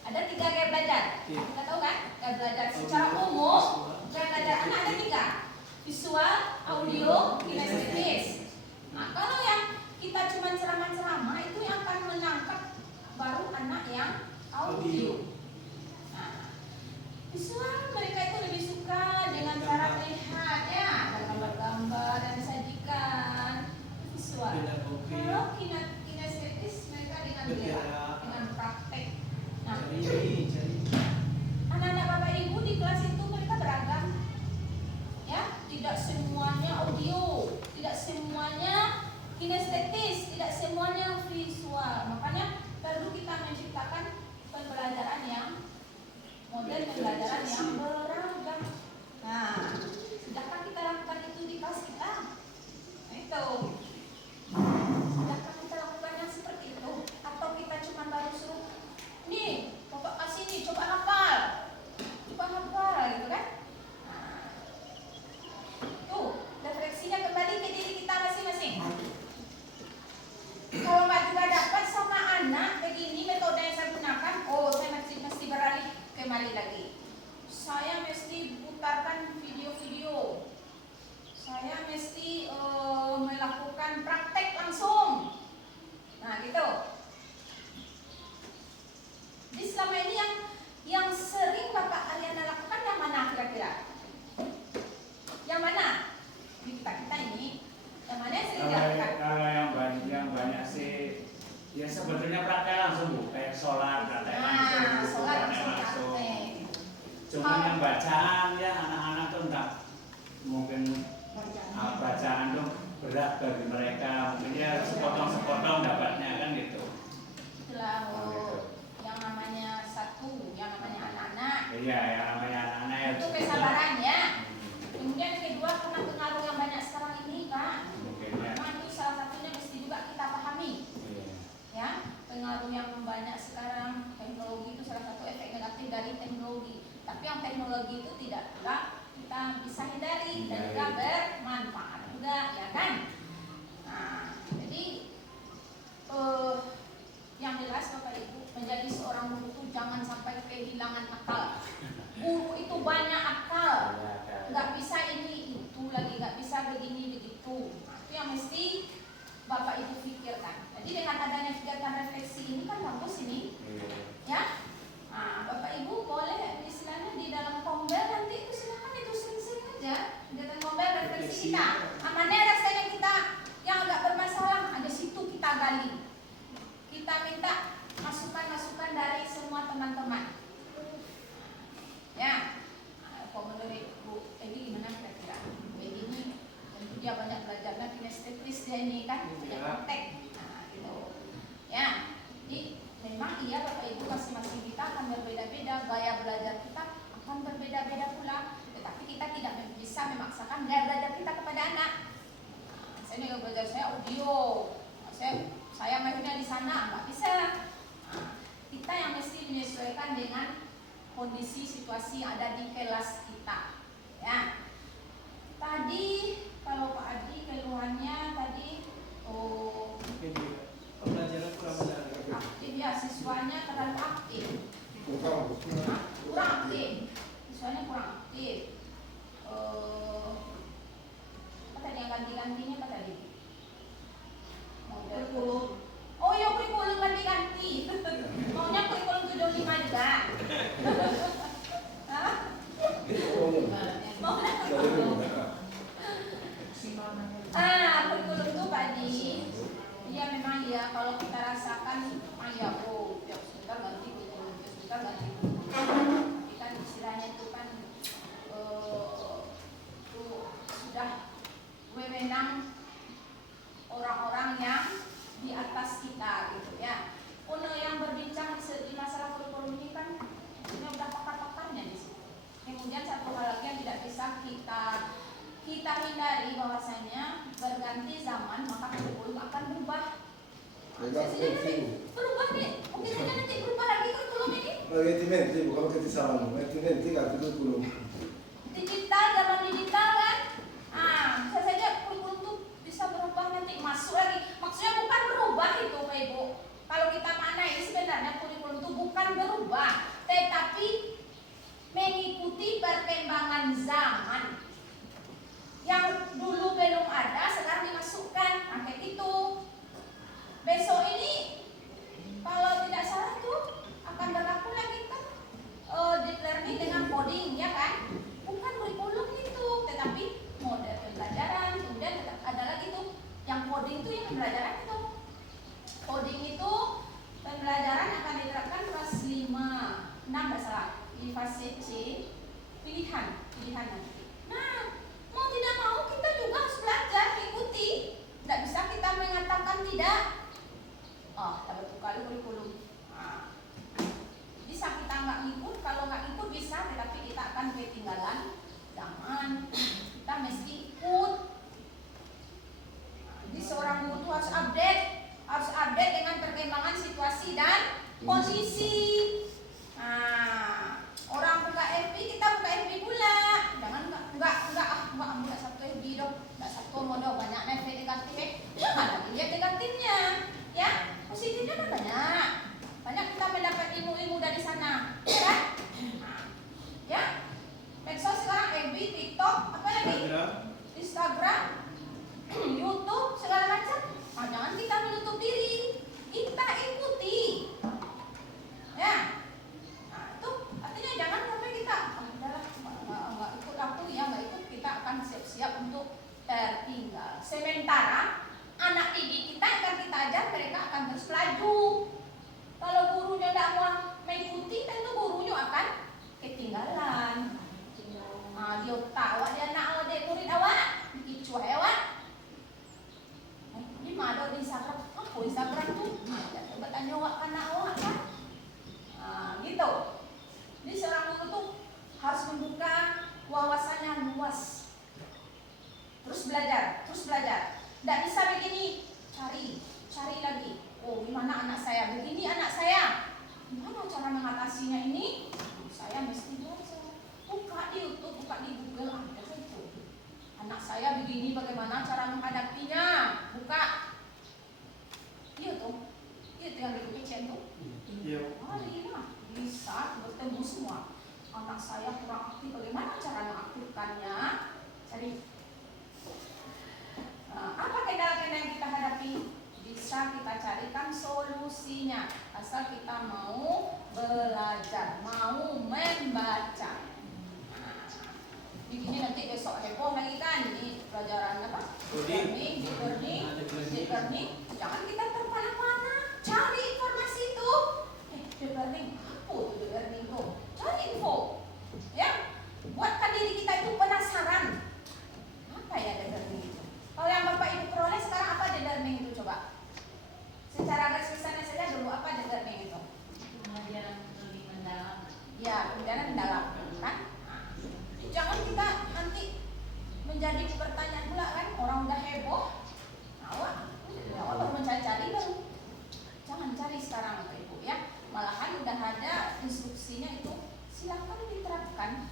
Ada 3 gaya belajar. Kita tahu kan? Gaya belajar secara umum, gaya belajar anak ada 3. Visual, audio, kinestetis. Nah, kalau yang kita cuma ceramah-ceramah itu yang akan menangkap anak yang audio. Nah, visual mereka itu lebih suka dengan cara melihat ya, gambar-gambar dan disajikan visual. Kalau kinestetis mereka dengan gerak, dengan praktek. Nah, anak-anak Bapak Ibu di kelas itu mereka beragam, ya, tidak semuanya audio, tidak semuanya kinestetis, tidak semuanya visual. Makanya perlu kita menciptakan pembelajaran yang model pembelajaran yang beragam. Nah, sudahkah kita lakukan itu di kelas kita? Nah, itu. Sudahkah kita lakukan yang seperti itu? Atau kita cuma baru suruh, nih, Bapak kasih nih, coba hafal, gitu kan? Nah, tuh, refleksinya kembali ke diri kita masing-masing. Kalau Mbak juga dapat sama anak begini metode yang saya gunakan, oh saya mesti beralih kembali lagi. Saya mesti putarkan video-video. Saya mesti melakukan praktek langsung. Nah gitu. Jadi selama ini yang sering Bapak Ariana lakukan yang mana kira-kira? Yang mana? Di kita ini yang mana yang sering dilakukan? Kalau yang banyak sih ya sebetulnya praktek langsung Bu, kayak sholat praktek langsung, sholat praktek langsung. praktek. Cuma yang bacaan ya anak-anak tuh enggak mungkin bacaan tuh berat bagi mereka, mungkin ya sepotong-sepotong dapatnya kan gitu. Itulah Gitu. yang namanya satu, yang namanya anak-anak. Iya, yang namanya anak-anak ya. Itu kesabaran ya. Kemudian kedua karena pengaruh yang banyak sekarang ini kan. Mungkin ya. Memang itu salah satunya mesti juga kita pahami. Iya. Ya, pengaruh yang banyak sekarang teknologi itu salah satu efek negatif dari teknologi. Tapi yang teknologi itu tidak pula kita bisa hindari dan juga bermanfaat juga, ya kan? Nah, jadi yang jelas Bapak Ibu menjadi seorang guru itu jangan sampai kehilangan akal. Guru itu banyak akal, nggak bisa ini itu lagi, nggak bisa begini begitu. Nah, itu yang mesti Bapak Ibu pikirkan. Jadi dengan adanya kegiatan refleksi ini kan bagus ini, ya. Nah, Bapak Ibu boleh istilahnya di dalam kombel nanti itu silakan itu sering-sering aja kegiatan kombel refleksi kita. Mana rasanya kita yang agak bermasalah ada situ kita gali. Kita minta masukan-masukan dari semua teman-teman. Ya, kalau menurut Bu Peggy gimana kira-kira? Peggy ini tentu dia banyak belajarnya kinestetis dia ini kan, banyak praktek. Nah, gitu. Ya, jadi memang iya Bapak Ibu masing-masing kita akan berbeda-beda, gaya belajar kita akan berbeda-beda pula. Tetapi kita tidak bisa memaksakan gaya belajar kita kepada anak. Nah, saya gaya belajar saya audio, saya mainnya di sana nggak bisa. Nah, kita yang mesti menyesuaikan dengan kondisi situasi yang ada di kelas kita. Ya, tadi kalau Pak Adi keluhannya tadi Pembelajaran kurang menarik. aktif ya, siswanya terlalu aktif. Kurang aktif, siswanya kurang aktif. Apa tadi yang ganti-gantinya apa tadi? Kurikulum. Oh iya kurikulum ganti-ganti. Maunya kurikulum 75 juga. Hah? Maunya kurikulum. Kurikulum itu Pak Adi. Iya memang ya kalau kita rasakan ya tiap sebentar ganti kurikulum, tiap sebentar ganti kurikulum. Tapi kan istilahnya itu kan itu sudah wewenang orang-orang yang di atas kita gitu ya. Ono yang berbincang di masalah kurikulum ini kan ini udah pakar-pakarnya di sini. Kemudian satu hal lagi yang tidak bisa kita hindari bahwasanya berganti zaman maka kurikulum akan berubah. Berubah nih, mungkin saja nanti berubah lagi kurikulum ini. Metti bukan metti salah, metti ganti kurikulum. Digital, zaman digital kan. Bisa saja kurikulum itu bisa berubah nanti masuk lagi. Maksudnya bukan berubah itu Pak Ibu. Kalau kita maknai sebenarnya kurikulum itu bukan berubah, tetapi mengikuti perkembangan zaman. Yang dulu belum ada sekarang dimasukkan, kayak itu. Besok ini kalau tidak salah tuh coding itu pembelajaran akan diterapkan kelas 5, 6 nggak salah di fase C, pilihan nanti. Nah, mau tidak mau kita juga harus belajar mengikuti. Tidak bisa kita mengatakan tidak. Oh, tak betul kali kurikulum. Nah, bisa kita nggak ngikut, kalau nggak ngikut bisa, tetapi kita akan ketinggalan. Jangan, kita mesti ikut. Jadi seorang guru itu harus update dengan perkembangan situasi dan kondisi. Nah, orang buka FB, kita buka FB pula. Jangan enggak satu FB dong, enggak satu modal banyak FB negatif. Jangan lagi lihat negatifnya, ya. Positifnya kan banyak. Banyak kita mendapat ilmu-ilmu dari sana, ya kan? Nah, ya. Medsos sekarang FB, TikTok, apa lagi? Instagram, YouTube, segala macam. Nah, jangan kita menutup diri, kita ikuti, ya. Nah, itu artinya jangan sampai kita udahlah nggak ikut aku ya, nggak ikut, kita akan siap-siap untuk tertinggal. Sementara anak didik kita akan kita ajar, mereka akan terus laju. Kalau gurunya tidak mau mengikuti, tentu gurunya akan ketinggalan. Nah, dia tahu dia anak adik murid awak, dikicu awak. Ini ada di Instagram, Instagram tuh, coba tanya anak awak kan, gitu. Jadi seorang guru tuh harus membuka wawasannya luas, terus belajar. Tidak bisa begini, cari lagi. Oh, gimana anak saya? Begini anak saya. Gimana cara mengatasinya ini? Saya mesti belajar. Buka di YouTube, buka di Google, ada itu. Anak saya begini, bagaimana cara menghadapinya? Buka. Iya tuh yang di kecil tuh. Iya. Bisa bertemu semua. Anak saya kurang aktif, bagaimana cara mengaktifkannya? Cari. Apa kendala-kendala yang kita hadapi? Bisa kita carikan solusinya. Asal kita mau belajar, mau membaca. Begini nanti besok heboh lagi kan di pelajaran apa? Learning. Jangan kita terpana-pana, cari informasi itu. Learning, apa itu learning itu? Cari info, ya. Buatkan diri kita itu penasaran. Apa ya learning itu? Kalau yang Bapak Ibu peroleh sekarang apa learning itu coba? Secara garis besarnya saja dulu apa learning itu? Pembelajaran lebih mendalam. Ya, pembelajaran mendalam, kan? Jangan kita nanti menjadi pertanyaan pula kan, orang udah heboh, awak baru mencari-cari baru. Jangan cari sekarang Bapak Ibu ya. Malahan udah ada instruksinya itu, silakan diterapkan.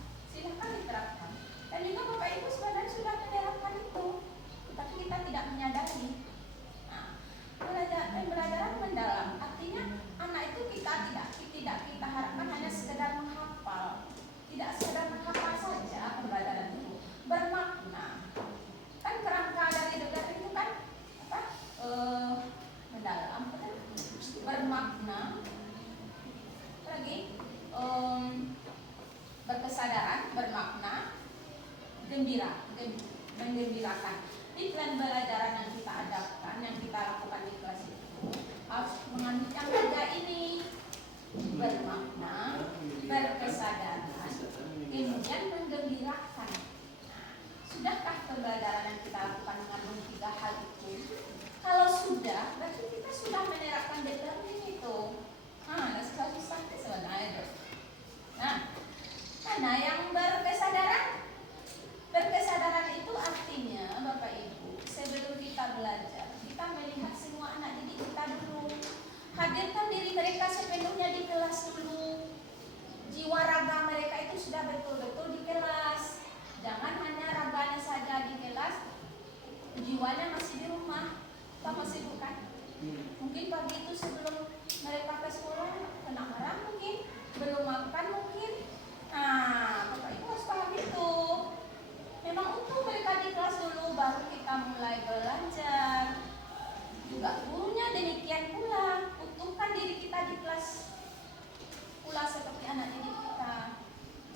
Dan juga Bapak Ibu sebenarnya sudah menerapkan itu, tapi kita tidak menyadari. Nah, pembelajaran mendalam artinya anak itu tidak kita harapkan hanya sekedar menghafal. Tidak sekedar menghafal saja, pembelajaran itu bermakna. Kan kerangka dari learning itu kan apa? Mendalam, bermakna. Apa lagi? Berkesadaran, bermakna, menggembirakan. Di pembelajaran yang kita adapkan, yang kita lakukan di kelas itu harus mengandung yang tiga ini: bermakna, berkesadaran, kemudian menggembirakan. Sudahkah pembelajaran yang kita lakukan mengandung tiga hal itu? Kalau sudah, berarti kita sudah menerapkan learning itu. Susah sebenarnya. Nah, karena yang berkesadaran itu artinya Bapak Ibu, sebelum kita belajar, kita melihat semua anak didik kita dulu. Hadirkan diri mereka sepenuhnya di kelas dulu. Jiwa raga mereka itu sudah betul-betul di kelas. Jangan hanya raganya saja di kelas, jiwanya masih di rumah. Kita masih bukan. Mungkin pagi itu sebelum mereka ke sekolah kena marah mungkin, belum makan mungkin. Nah, Bapak Ibu harus paham itu. Memang untuk mereka di kelas dulu baru kita mulai belajar. Juga gurunya demikian pula. Utuhkan diri kita di kelas pula seperti anak didik kita.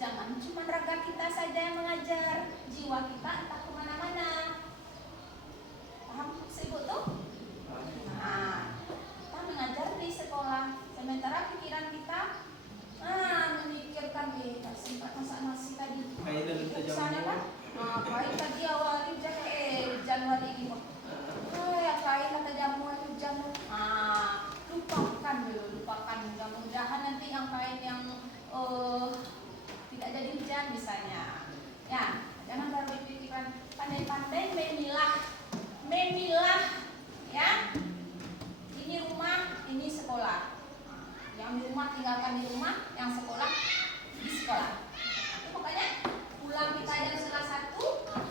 Jangan cuma raga kita saja yang mengajar, jiwa kita entah kemana-mana. Paham maksud Ibu tuh? Nah, kita Yang di rumah tinggalkan di rumah, yang sekolah di sekolah. Itu makanya pulang kita jam setengah 1,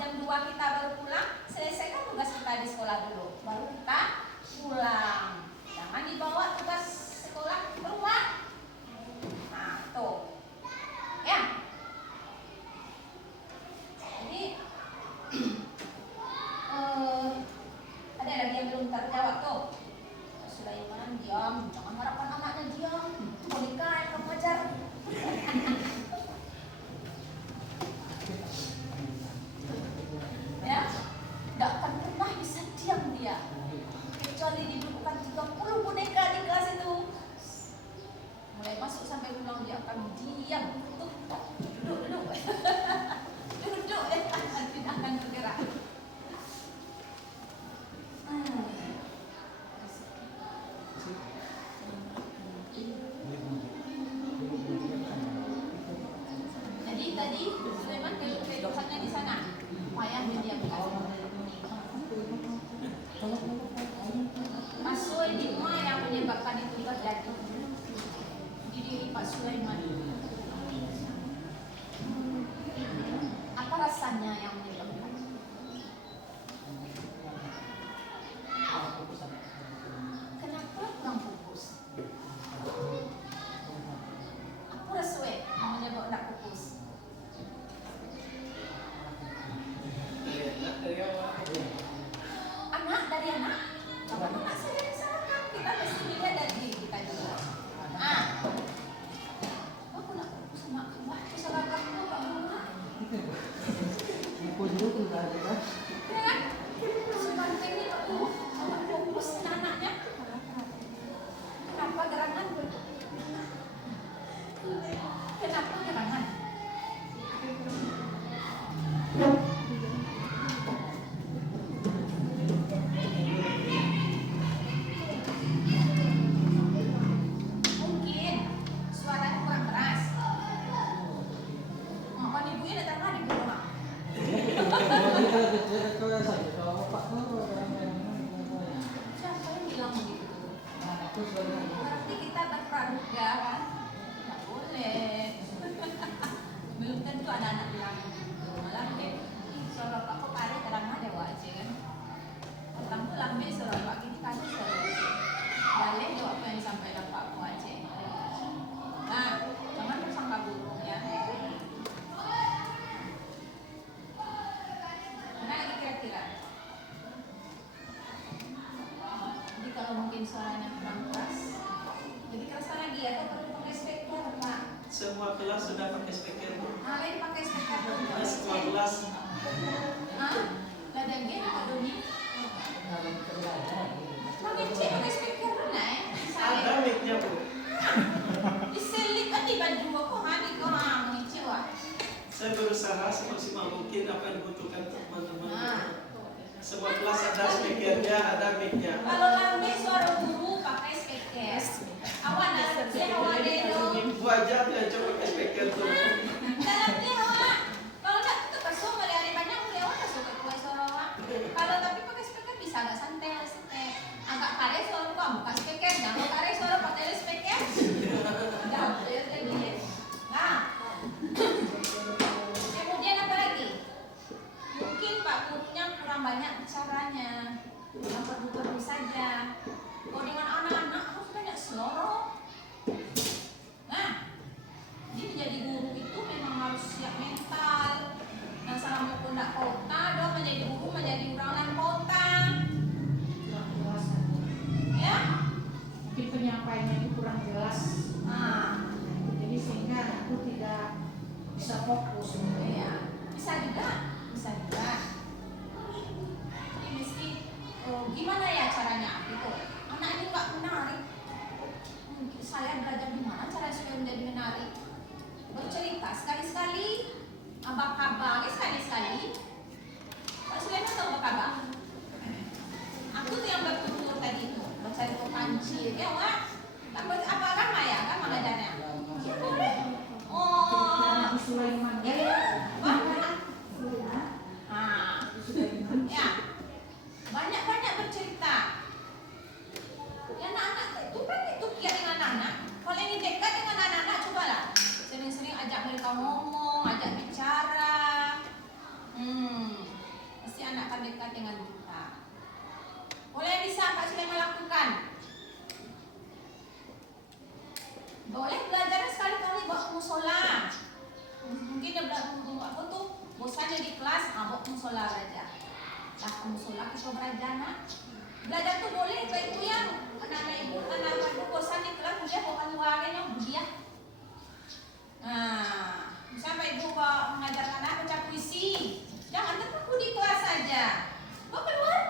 jam 2 kita baru pulang, selesaikan tugas kita di sekolah dulu, baru kita pulang. Jangan dibawa tugas sekolah ke rumah. Nah, tuh. Ya. Jadi ada lagi yang belum terjawab tuh. Sulaiman diam, jangan harapkan anaknya diam. Monika yang mengajar. Ya, nggak akan pernah bisa diam dia. Kecuali didudukkan 30 boneka di kelas itu. Mulai masuk sampai pulang dia akan diam. Duduk. Duduk, tidak akan bergerak. Jadi tadi Sulaiman kehidupannya di sana, payah mendiamkan. Masuk di rumah yang menyebabkan itu terjadi di diri Pak Sulaiman. Apa rasanya yang menyebabkan? Kenapa kurang fokus? Apa rasanya yang menyebabkan fokus? Anak dari anak. Kalau anak saya dari sana kan kita mesti lihat dari diri kita juga. Aku nak fokus sama kamu. Aku salah kamu kamu. Ya kan? Sebanteng ini aku sangat fokus dengan anaknya. Kenapa gerangan? Kenapa gerangan? Mungkin suaranya kurang keras. Makan ibunya datang lagi ke rumah. Siapa yang bilang begitu? Berarti kita berpraduga kan? Tidak boleh. Belum tentu anak-anak bilang begitu. Malah deh, suara Pak kok pare kadang ada wajah kan? Orang tuh lambe suara Pak gini kasih suara wajah. Boleh tuh apa yang disampaikan Pak wajah. Nah, jangan bersangka buruk ya. Mana lagi kira-kira? Jadi kalau mungkin suaranya kurang keras, jadi keraskan lagi atau perlu pakai speaker Pak? Semua kelas sudah pakai speaker. Nah, lain pakai speaker dulu. Semua kelas. Lah dan dia apa Doni? Pakai speaker dulu nah Ada mic-nya Bu. diselip di baju aku hani kau mengici wah. Saya berusaha semaksimal mungkin apa yang dibutuhkan teman-teman. Nah. Semua kelas ada speakernya, ada mic-nya. Kalau lambe suara guru pakai speaker. Awak nak siapa awak deh dong. Bu aja belajar pakai speaker tuh. Dalam dia awak. Kalau tak kita kasih hari banyak boleh awak kasih ke kue suara awak. Kalau tapi pakai speaker bisa agak santai. Agak kare suara kau buka speaker, jangan kare suara pakai speaker. Dah boleh lagi. Nah. Kemudian apa lagi? Mungkin Pak gurunya kurang banyak bicaranya, yang perlu saja. Kalau dengan anak-anak harus banyak seloroh. Nah, jadi menjadi guru itu memang harus siap mental. Yang salah mau pundak kota, dong menjadi guru menjadi orang kota. Ya? Mungkin penyampaiannya itu kurang jelas. Nah, Jadi sehingga aku tidak bisa fokus. ya bisa juga. Jadi mesti gimana ya caranya gitu. Anak ini nggak menarik. Saya belajar gimana cara supaya menjadi menarik. Bercerita sekali-sekali, abang-abang sekali-sekali. Pak Sulaiman tahu abang? Aku tuh yang bertutur tadi itu, mencari panci, ya wah. Apa agama ya? Agama ngajarnya? Oh, Sulaiman banyak. Nah, ya, banyak bercerita. Ya anak-anak itu kan itu kiat dengan anak. Kalau ini Boleh belajar sekali-kali bawa ke musola. Mungkin dia apa tuh bosannya di kelas, bawa ke musola belajar. Lah ke musola kita belajar nak. Belajar tuh boleh baik itu yang anak-anak ibu, anak-anak ibu bosan di kelas dia bawa keluar yang dia. Nah, misalnya ibu mengajarkan anak baca puisi, jangan terpaku di kelas saja, bawa keluar.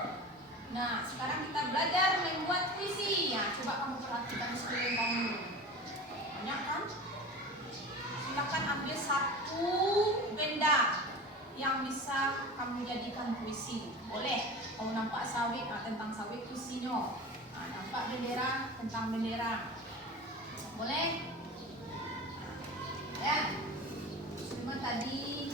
Nah, sekarang kita belajar membuat puisi. Ya, coba kamu perhatikan sekeliling kamu. Banyak kan? Silakan ambil satu benda yang bisa kamu jadikan puisi. Boleh. Kalau nampak sawit, tentang sawit puisinya. Nampak bendera, tentang bendera. Boleh? Ya. Cuma tadi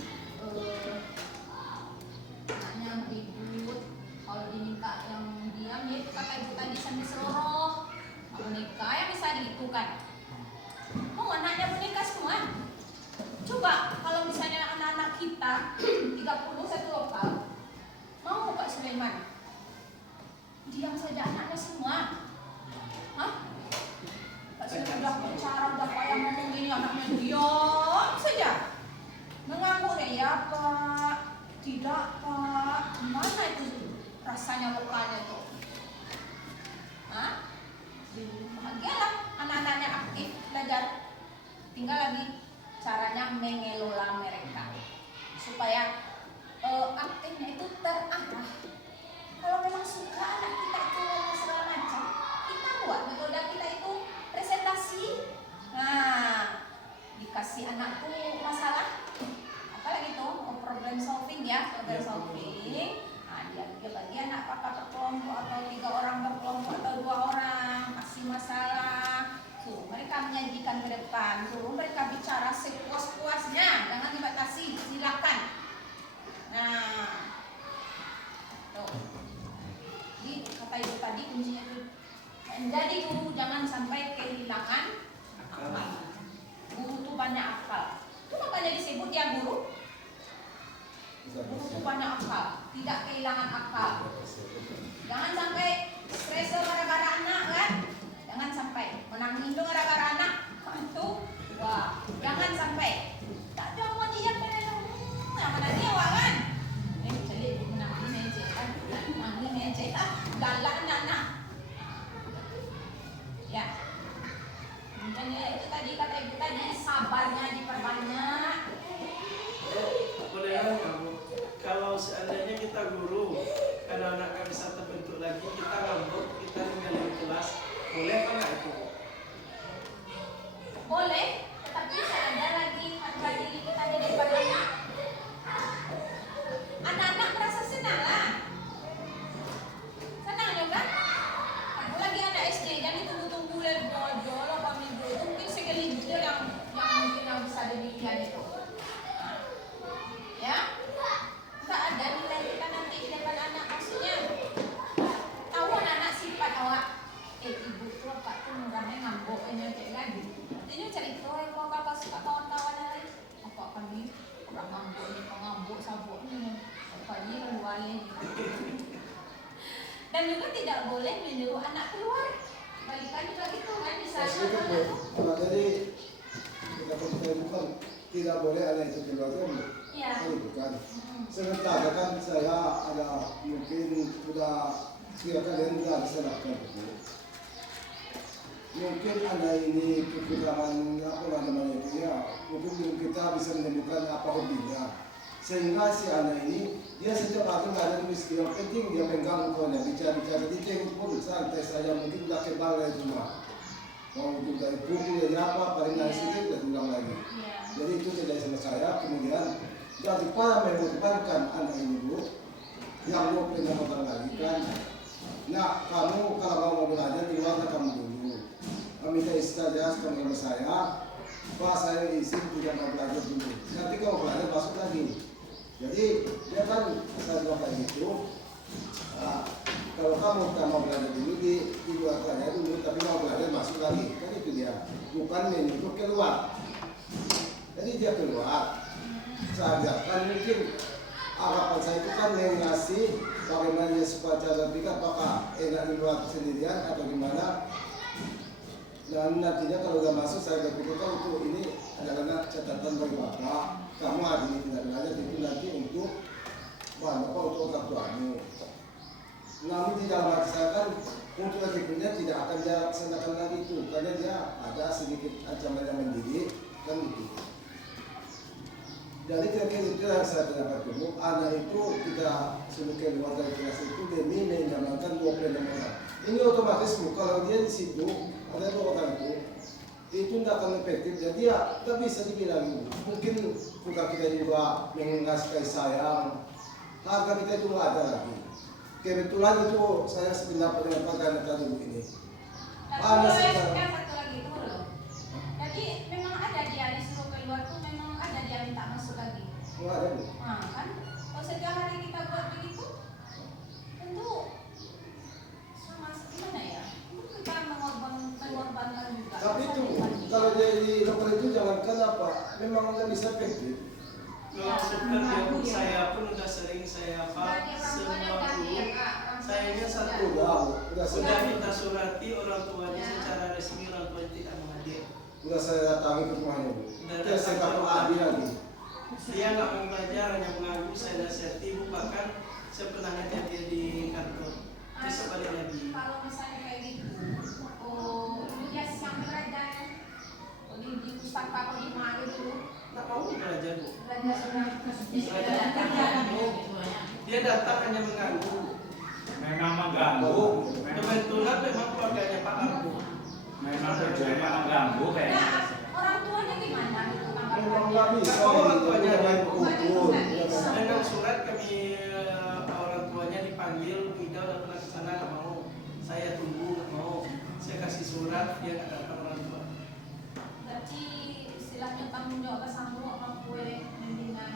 anaknya ribut. Kalau diminta yang diam, ya itu kata ibu tadi sambil seloroh. Boneka yang bisa dihitungkan. Mau anaknya boneka semua? Coba kalau misalnya anak-anak kita 31 lokal, mau Pak Sulaiman? Diam saja anaknya semua. Hah? Pak Sulaiman udah bicara, udah kayak ngomong gini, anaknya diam saja. Mengangguk ya Pak, tidak Pak. Gimana itu rasanya lokalnya tuh? Hah? Bahagialah anak-anaknya aktif belajar. Tinggal lagi caranya mengelola mereka supaya aktifnya itu terarah. Kalau memang suka anak kita itu segala macam, kita buat metode kita itu presentasi. Nah, dikasih anak tuh masalah, apalagi tuh problem solving ya, problem solving. Nah, dia bagi anak kakak berkelompok atau 3 orang berkelompok atau 2 orang, kasih masalah. Suruh mereka menyajikan ke depan, suruh mereka bicara sepuas-puasnya, jangan dibatasi, silakan. Nah, tuh. Jadi kata ibu tadi kuncinya itu menjadi guru jangan sampai kehilangan akal. Guru tuh banyak akal. Itu makanya disebut ya guru. Guru tuh banyak akal, tidak kehilangan akal. Jangan sampai stres gara-gara anak kan? Jangan sampai menangis itu gara-gara anak itu, wah, jangan sampai. Tak ada mau dia yang mana dia kan? Jadi menangis aja kan? Galak anak. Ya. Dan itu tadi kata ibu tadi sabarnya diperbanyak. Boleh nanya Bu, kalau seandainya kita guru, kalau anak nggak bisa terbentuk lagi, kita ngambek, kita ninggalin kelas, boleh apa nggak itu? Boleh, tetapi ada lagi harga diri kita jadi badannya. Anak-anak merasa senang lah. Senang juga. Apalagi anak SD, jangan ditunggu-tunggu lagi belajar apa minggu itu mungkin segelintir yang mungkin yang bisa demikian itu. Ya, nggak ada nilai kita nanti di depan anak maksudnya. Tahu anak-anak sifat awak. Ibu tuh pak tuh mudahnya ngamboknya kayak lagi. Ini cerita kalau kakak suka kawan-kawan lain. Apa kami orang ngambok sabuknya. Apa ini keluarnya. Dan juga tidak boleh menyuruh anak keluar. Balikan juga gitu kan misalnya. Jadi kita bukan tidak boleh anak itu keluar kan? Iya. Bukan. Sementara kan saya ada mungkin sudah kalian sudah bisa lakukan itu. Mungkin ada ini kekurangan apa namanya itu ya, mungkin belum kita bisa menemukan apa hobinya, sehingga si anak ini dia setiap hari nggak ada tulis yang penting dia pegang ukurnya bicara di tengok pun santai saja mungkin udah kebal dari rumah mau untuk dari buku ya apa paling nggak sedikit dan ulang lagi. Jadi itu tidak sama saya. Kemudian jadi para mengedepankan anak ini Bu yang mau pengen lagi kan, nah kamu kalau mau belajar di luar kamu dulu. Minta istilahnya sama saya, Pak saya izin tidak mau belajar dulu. Nanti kalau belajar masuk lagi. Jadi dia kan saya bilang kayak gitu. Kalau kamu tak mau belajar dulu di luar saja dulu, tapi mau belajar masuk lagi. Kan itu dia. Bukan menyuruh keluar. Jadi dia keluar. Saya ajarkan mungkin harapan saya itu kan yang ngasih bagaimana dia supaya cara pikir apakah enak di luar sendirian atau gimana. Dan nantinya kalau udah masuk saya berpikirkan itu ini adalah catatan bagi bapak. Kamu hari ini tidak belajar itu nanti untuk bapak untuk orang tuamu. Namun di dalam hati saya kan untuk berikutnya tidak akan dia laksanakan lagi itu karena dia ada sedikit ancaman yang mendidik kan gitu. Jadi kira-kira itu yang saya tanyakan dulu. Anak itu kita suruh keluar dari kelas itu demi mengamankan 26 orang. Ini otomatis kalau dia di situ ada 2 orang itu tidak akan efektif. Jadi ya tak bisa dibilang mungkin bukan kita juga mengasih sayang. Harga kita itu nggak ada lagi. Kebetulan itu saya sependapat dengan Pak Gana tadi begini. Ada sekarang. Satu lagi itu loh. Jadi memang ada dia disuruh keluar tuh memang ada dia minta masuk lagi. Nggak ada Bu. Nah kan, kalau setiap hari kita buat begitu, tentu sama gimana ya? Kita mengorbankan juga. Tapi itu kalau dia di lokal itu jangankan apa, memang nggak bisa efektif. Kalau saya pun udah sering saya apa semua guru sayangnya satu Udah sudah saya kita surati orang tuanya secara resmi, orang tua tidak menghadir. udah saya datangi ke rumahnya Bu. Dia saya nggak lagi. Dia nggak mau belajar, hanya mengganggu. Saya nasihati Bu, bahkan sebenarnya dia di kantor. Terus sebalik lagi. Kalau misalnya kayak gitu, oh dia siang belajar, di pustaka atau di mana dulu, Nggak mau belajar Bu. Dia datang hanya mengganggu. Memang mengganggu. Kebetulan memang keluarganya Pak Arbu. Memang tujuannya mengganggu kayak. Nah, orang tuanya gimana gitu Memang nggak bisa. Oh, orang tuanya main pukul. dengan surat kami orang tuanya dipanggil, tidak udah pernah ke sana, nggak mau. Saya tunggu, nggak mau. Saya kasih surat, dia nggak datang orang tua. Berarti istilahnya tanggung jawab sambung orang kue mendingan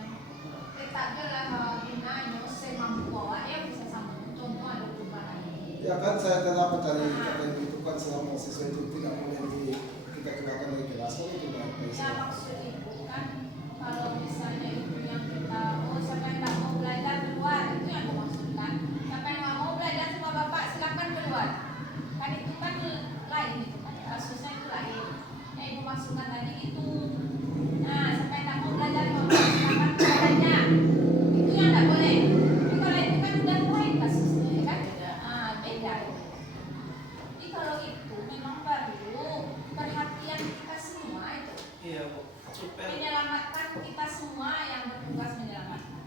kita adalah binanya saya mampu bawa ya bisa sambung contoh ada perubahan. Ya kan saya terdapat dari kata itu kan selama siswa itu tidak boleh kita keluarkan dari kelas kan itu nggak Ya bisa. maksud ibu kan kalau misalnya itu yang kita siapa yang nggak mau belajar keluar itu yang aku maksudkan. Siapa yang nggak mau belajar sama bapak silakan keluar. Kan itu kan lain itu kan kasusnya itu lain. Yang ibu maksudkan tadi itu. Nah siapa yang nggak mau belajar sama bapak silakan keluar aja. Itu yang nggak boleh. Tapi kalau itu kan udah lain kasusnya ya kan. Beda. Jadi kalau itu memang perlu perhatian kita semua itu. Iya Bu. Super. Menyelamatkan kita semua yang bertugas menyelamatkan.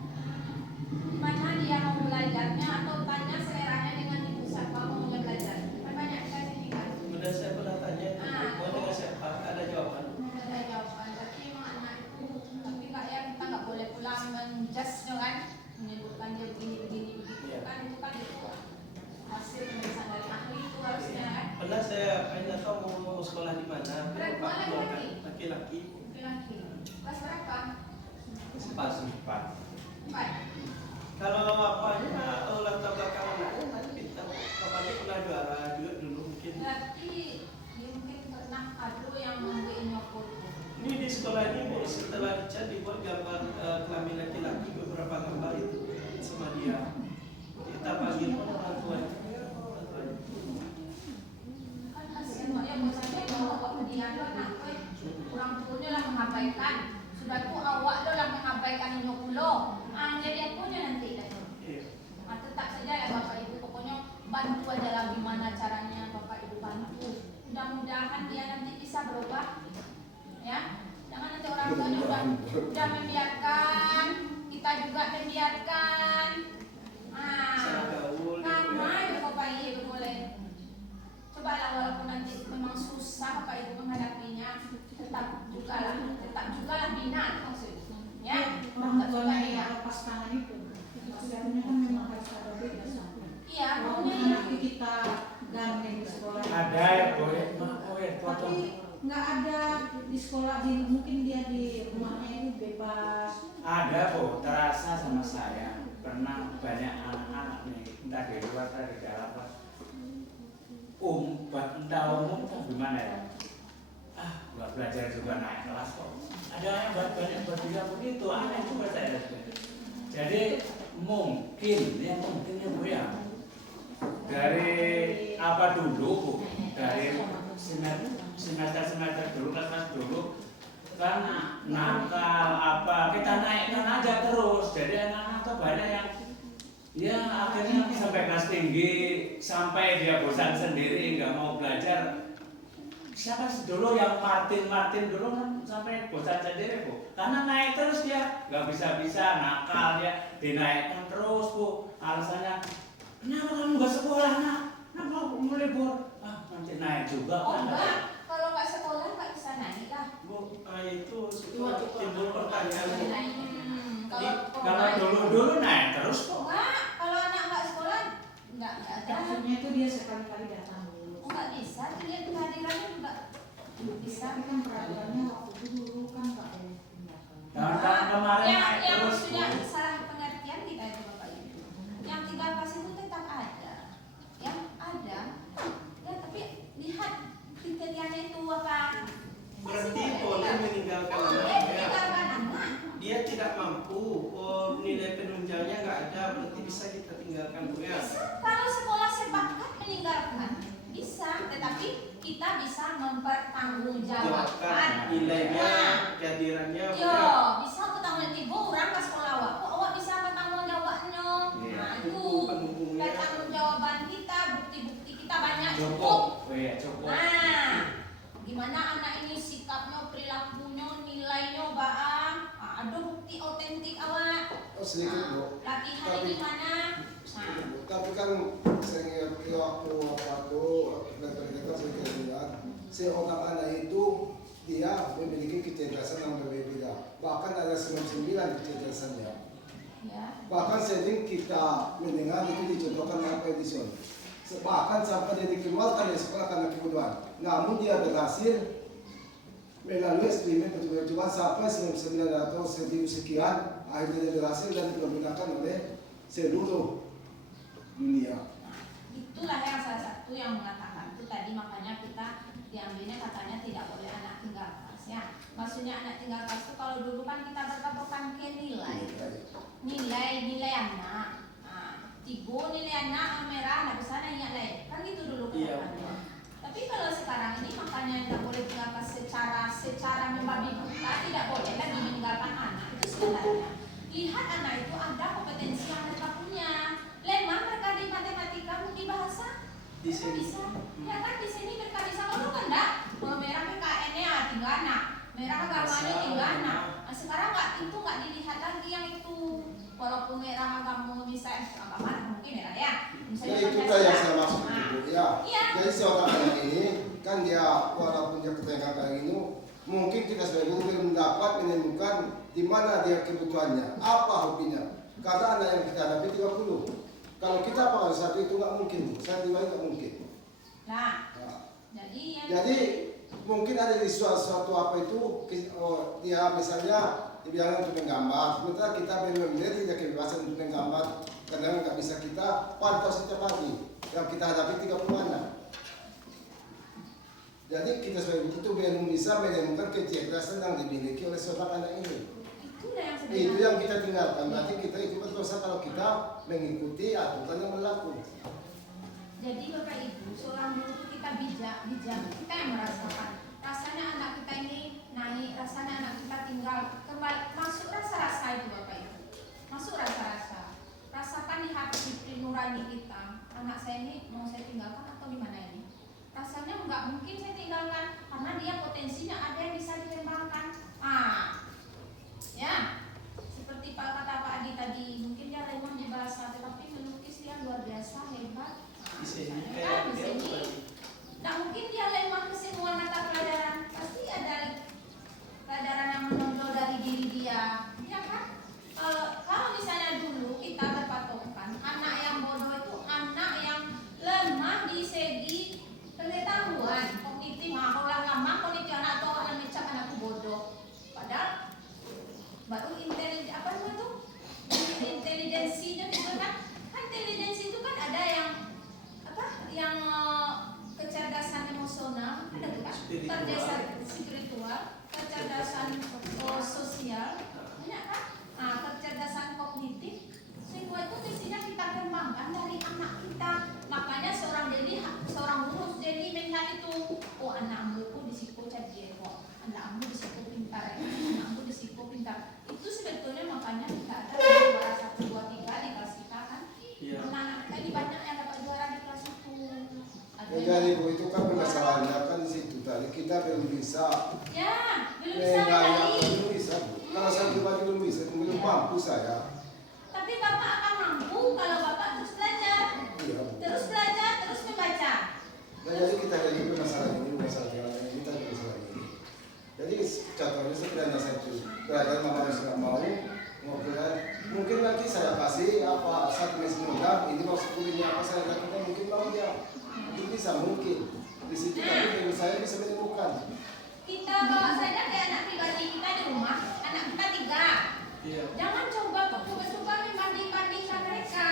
Mana dia mau belajarnya atau tanya seleranya dengan ibu siapa mau belajar. Kan banyak dikasih kan. Udah saya pernah tanya itu, mau dengan siapa? Ada jawaban. Ada jawaban. Tapi emang anak itu, tapi nggak ya kita nggak boleh pulang menjudge kan, menyebutkan dia begini begitu Iya. kan itu hasil pemeriksaan dari ahli itu harusnya kan. Pernah saya pengen tahu mau sekolah di mana? Berapa Pak keluarga laki-laki? laki-laki. Laki-laki. Kelas berapa? Pas. 4. Kalau bapaknya latar belakang anaknya tadi pintar. Bapaknya pernah juara juga dulu mungkin. Berarti dia mungkin pernah ada yang memberinya foto. Ini di sekolah ini Bu, setelah dicat dibuat gambar kelamin laki-laki beberapa gambar itu sama dia. Kita panggil orang tuanya. Kan kasihan Pak ya buat sampai bawa ke dia tuh anak gue. Orang tuanya lah mengabaikan. Sudah tuh awak tuh lah mengabaikan inyok pulo. Jadi aku nanti dah. Iya. Tetap saja ya Bapak Ibu pokoknya bantu aja lah gimana caranya Bapak Ibu bantu. Mudah-mudahan dia nanti bisa berubah. Ya. Jangan nanti orang tuanya udah membiarkan, kita juga membiarkan. Cara gaul. Karena itu Bapak Ibu boleh. Cobalah walaupun nanti memang susah Bapak Ibu menghadapinya, tetap juga lah bina maksudnya. Ya, Orang tuanya yang lepas tangan itu sebenarnya kan memang harus ada beda sama. Iya, Maunya maunya nanti kita gandeng di sekolah. Ada ya boleh, foto. Tapi nggak ada di sekolah mungkin dia di rumahnya itu bebas. Ada Bu, terasa sama saya. Pernah banyak anak-anak nih, entah di luar atau di dalam Pak. Entah umum entah gimana ya. Nggak belajar juga naik kelas kok. Ada yang banyak berbilang begitu, aneh juga saya. Jadi mungkin Bu ya, dari apa dulu Bu, dari semester dulu kelas dulu kan nakal apa kita naikkan aja terus, jadi anak-anak tuh banyak yang ya akhirnya sampai kelas tinggi sampai dia bosan sendiri nggak mau belajar. Siapa sih dulu yang Martin dulu kan sampai bosan sendiri Bu, karena naik terus dia nggak bisa nakal dia dinaikkan terus Bu, alasannya kenapa kamu nggak sekolah nak, kenapa kamu libur, nanti naik juga Oh kan. enggak, kalau nggak sekolah nggak bisa naik lah. Bu, itu suka timbul pertanyaan. Kalau dulu naik terus kok. Enggak, kalau anak nggak sekolah nggak ada. Maksudnya itu dia sekali-kali datang dulu. Nggak bisa, dilihat kehadirannya nggak bisa. Tapi kan peraturannya waktu itu dulu kan Pak ya tindakan. Yang tahun kemarin yang naik terus Bu. maksudnya salah pengertian kita itu Bapak Ibu. Yang 3 kelas itu tetap ada, yang ada. Ya tapi lihat kriterianya itu apa? Berarti boleh meninggalkan Boleh anak. meninggalkan anak. Dia tidak mampu, nilai penunjangnya nggak ada, berarti bisa kita tinggalkan Bu ya. Kalau sekolah sepakat meninggalkan bisa, tetapi kita bisa mempertanggungjawabkan. Nilainya, Nah, kehadirannya Bu yo, ya. bisa bertanggung jawab orang ke sekolah awak, kok awak bisa bertanggung jawabnya. Iya. Nah Itu itu pendukungnya. pertanggung jawaban kita, bukti-bukti kita banyak Cukup. cukup. Oh iya cukup. Nah, gimana anak ini sikapnya, perilakunya, nilainya, baang, ada bukti otentik awak. Oh sedikit Bu. Latihan di mana? Sedikit, Bu. Tapi kan saya ingat waktu kita saya lihat si otak anak itu dia memiliki kecerdasan yang berbeda. Bahkan ada 99 kecerdasannya. Ya. Bahkan sering kita mendengar itu dicontohkan dengan Edison. Bahkan sampai dia dikeluarkan dari sekolah karena kebodohan. Namun dia berhasil melalui eksperimen percobaan sampai 1900 sekian, akhirnya dia berhasil dan digunakan oleh seluruh dunia. Itulah yang salah satu yang mengatakan itu tadi, makanya kita diambilnya katanya tidak boleh anak tinggal kelas ya. Maksudnya anak tinggal kelas itu kalau dulu kan kita berpatokan ke nilai anak. Nah, tigo nilai anak merah nggak bisa nanya lain kan gitu dulu Iya. patokannya. Tapi kalau sekarang ini makanya tidak boleh tinggal kelas secara membabi buta, tidak boleh lagi meninggalkan anak itu sebenarnya. Lihat anak itu ada kompetensi yang mereka punya. Lemah mereka di matematika, di bahasa Di mereka sini. bisa. Ya kan di sini mereka bisa. Kalau kan enggak, merah PKN-nya tinggal anak, merah agamanya tinggal anak. Nah, sekarang itu nggak dilihat lagi yang itu. Walaupun merah agama misalnya agama mungkin merah ya. Ya itu kan yang saya maksud itu ya. Iya. Jadi seorang anak ini kan dia walaupun dia ketengahan kayak ini, mungkin kita sebagai guru belum dapat menemukan di mana dia kebutuhannya, apa hobinya. Kata anak yang kita hadapi 30. Kalau kita pakai satu itu nggak mungkin, satu lain nggak mungkin. Nah, Nah, jadi mungkin ada di suatu apa itu, dia misalnya dibilang untuk menggambar, sementara kita benar-benar tidak kebebasan untuk menggambar karena nggak bisa kita pantau setiap hari. Yang kita hadapi 30 anak. Jadi kita sebagai guru itu belum bisa menemukan kecerdasan yang dimiliki oleh seorang anak ini. itulah yang Itu sebenarnya. yang kita tinggalkan. Berarti kita itu berdosa kalau kita mengikuti aturan yang berlaku. Jadi Bapak Ibu, seorang guru kita bijak, kita yang merasakan. Rasanya anak kita ini naik, rasanya anak kita tinggal kembali, masuk rasa-rasa itu Bapak Ibu. Masuk rasa-rasa. Rasakan di hati nurani kita. Anak saya ini mau saya tinggalkan atau gimana ini? Rasanya nggak mungkin saya tinggalkan karena dia potensinya ada yang bisa dikembangkan. Ya, seperti kata Pak Adi tadi, mungkin dia lemah di bahasa, tetapi melukis dia luar biasa hebat. Di sini Kan di dia sini, nah mungkin dia lemah ke semua mata pelajaran, pasti ada pelajaran yang menonjol dari diri dia, ya kan? Kalau misalnya dulu kita berpatokan anak yang bodoh itu anak yang lemah di segi pengetahuan kognitif, orang lama kognitif anak atau orang mecap anakku bodoh, padahal baru intelijensinya itu kan intelijensi itu kan ada yang anakmu disitu pintar, anakmu disitu pintar. Itu sebetulnya makanya kita ada juara 1, 2, 3 di kelas kita kan. Iya. Anak-anak kita ini banyak yang dapat juara di kelas itu. Ada Ya, jadi Bu, itu kan masalahnya kan di situ tadi kita belum bisa. ya, belum bisa Enggak, kali. belum bisa Bu. Kalau saya pribadi belum bisa, belum mampu saya. Tapi Bapak akan mampu kalau Bapak terus belajar. Iya Bu. Terus belajar, terus membaca. Nah, jadi kita jadi masalah ini, masalah yang lain, kita ada masalah ini. Jadi contohnya sebenarnya saya itu belajar mama harus nggak mau ngobrol. Mungkin nanti saya kasih apa 1 mes muda, ini mau kuliahnya apa saya lakukan mungkin mau dia. Mungkin bisa mungkin di situ tapi dari saya bisa menemukan. Kita bawa saja ke anak pribadi kita di rumah, anak kita 3. Iya. Jangan coba coba membanding-bandingkan mereka.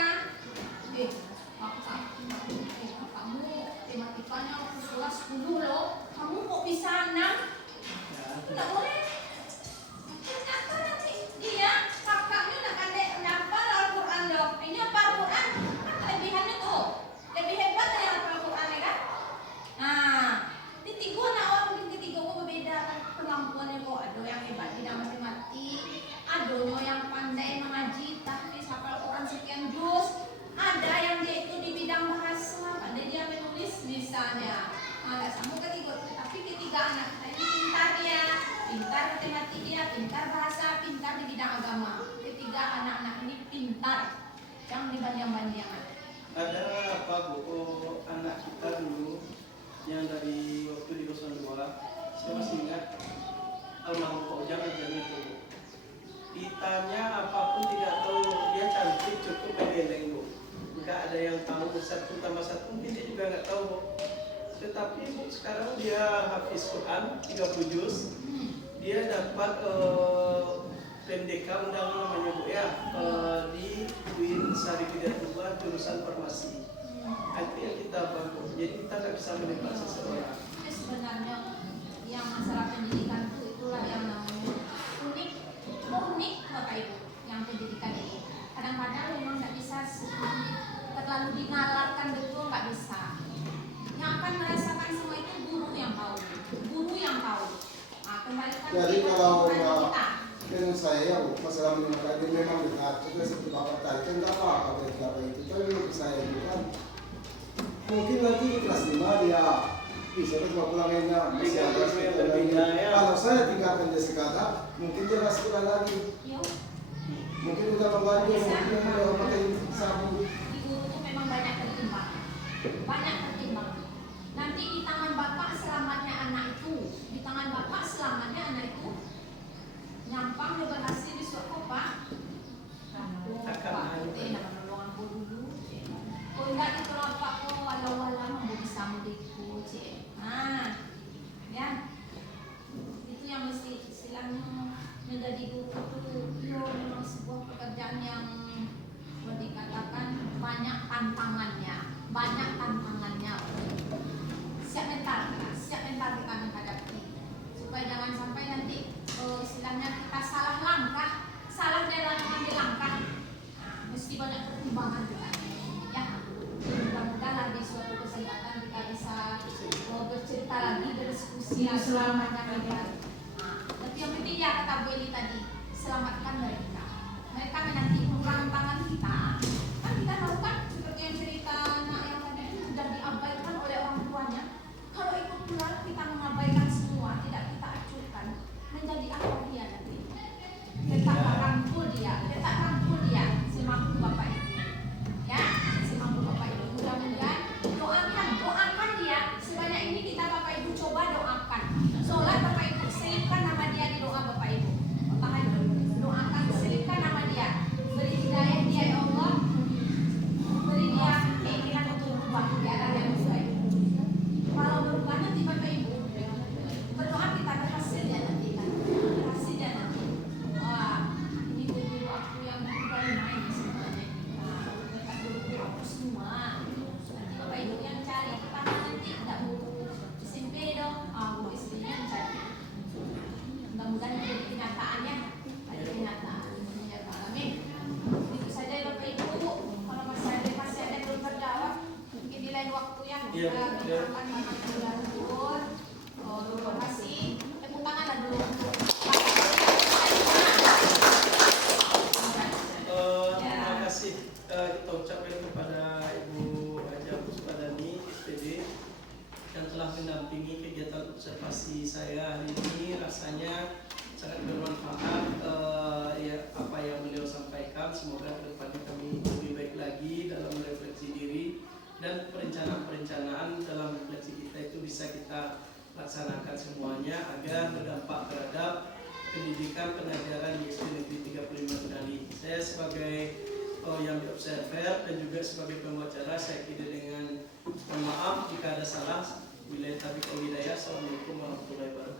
Kamu matematikanya kelas 10 loh, kamu kok bisa 6? Tidak boleh. Ternyata nanti dia kakaknya nak pandai hafal Al-Quran dong. Ini apa Al-Quran? Kan kelebihannya tuh, lebih hebat dari Al-Quran ya kan? Nah, di 3 anak orang mungkin ketiga kok berbeda kemampuannya kok. Ada yang hebat di dalam matematik, ada yang pandai mengaji tapi hafal Al-Quran sekian juz, ada yang dia itu di bidang bahasa, pandai dia menulis misalnya. Nah, sama ketiga, tapi ketiga anak kita ini pintar dia, pintar matematik dia, pintar bahasa, pintar di bidang agama. Ketiga anak-anak ini pintar, jangan dibanding-bandingkan. Ada apa Bu, anak kita dulu yang dari waktu di 02, saya masih ingat almarhum Pak Ujang ajarnya itu. Ditanya apapun tidak tahu, dia cantik cukup geleng Bu. Enggak ada yang tahu 1 tambah 1 mungkin dia juga nggak tahu Bu. Tetapi Bu, sekarang dia hafiz Quran 30 juz. Dia dapat PMDK undangan namanya Bu ya, di UIN Sari Hidayatullah jurusan farmasi. Itu yang kita bangun. Jadi kita nggak bisa menebak seseorang. Jadi sebenarnya yang masalah pendidikan itulah yang namanya unik Bapak Ibu, yang pendidikan ini. Kadang-kadang memang nggak bisa terlalu dinalarkan betul, nggak bisa. Yang akan merasakan semua itu guru yang tahu. Nah, kembalikan Jadi kita kalau kepada kita. menurut saya masalah menemukan ini memang benar. Juga seperti Bapak tadi kan nggak apa-apa dari apa itu. Tapi menurut saya itu kan mungkin nanti di kelas 5 dia bisa cuma pulangnya masih ada sekolah lagi. Ya. Kalau saya tinggalkan dia sekarang, mungkin dia nggak sekolah lagi. Yuk, Mungkin udah mengganti, mungkin udah pakai sabun. di guru itu memang banyak pertimbangan. Nanti di tangan Bapak selamatnya anak itu, di tangan Bapak selamatnya anak itu. Nyampang dia berhasil di suatu Pak. Pak, itu nama aku dulu. Kau enggak itu apa kau walau-walau mau bisa mudiku, cik. Nah, ya, itu yang mesti istilahnya menjadi guru itu memang sebuah pekerjaan yang boleh dikatakan banyak tantangannya. Siap mental kita menghadapi supaya jangan sampai nanti istilahnya kita salah langkah, salah dalam mengambil langkah. Nah, mesti banyak pertimbangan juga. Ya, mudah-mudahan di suatu kesempatan kita bisa bercerita lagi, berdiskusi lagi selamanya kita. Nah, tapi yang penting ya kata Bu Eli tadi, selamatkan mereka. Mereka menanti tangan kita. Kan kita tahu kan seperti yang cerita anak yang tadi itu sudah diabaikan oleh orang tuanya. Kalau ikut pulang kita mengabaikan semua, tidak kita acuhkan, menjadi apa dia nanti? Tetap rangkul dia, semampu Bapak Ibu. Ya, semampu Bapak Ibu. Mudah-mudahan doakan dia. Sebanyak ini kita Bapak Ibu coba doakan. Sholat Bapak Ibu, selipkan nama dia di doa Bapak Ibu. Tahajud, doakan selipkan nama dia. Beri hidayah dia ya Allah. mendampingi kegiatan observasi saya hari ini. Rasanya sangat bermanfaat ya apa yang beliau sampaikan. Semoga kedepannya kami lebih baik lagi dalam merefleksi diri dan perencanaan dalam refleksi kita itu bisa kita laksanakan semuanya agar berdampak terhadap pendidikan pengajaran di SD Negeri 35 Kendali. Saya sebagai yang diobserver dan juga sebagai pembicara, saya kira dengan mohon maaf jika ada salah. Wabillahi taufiq wal hidayah. Assalamualaikum warahmatullahi wabarakatuh.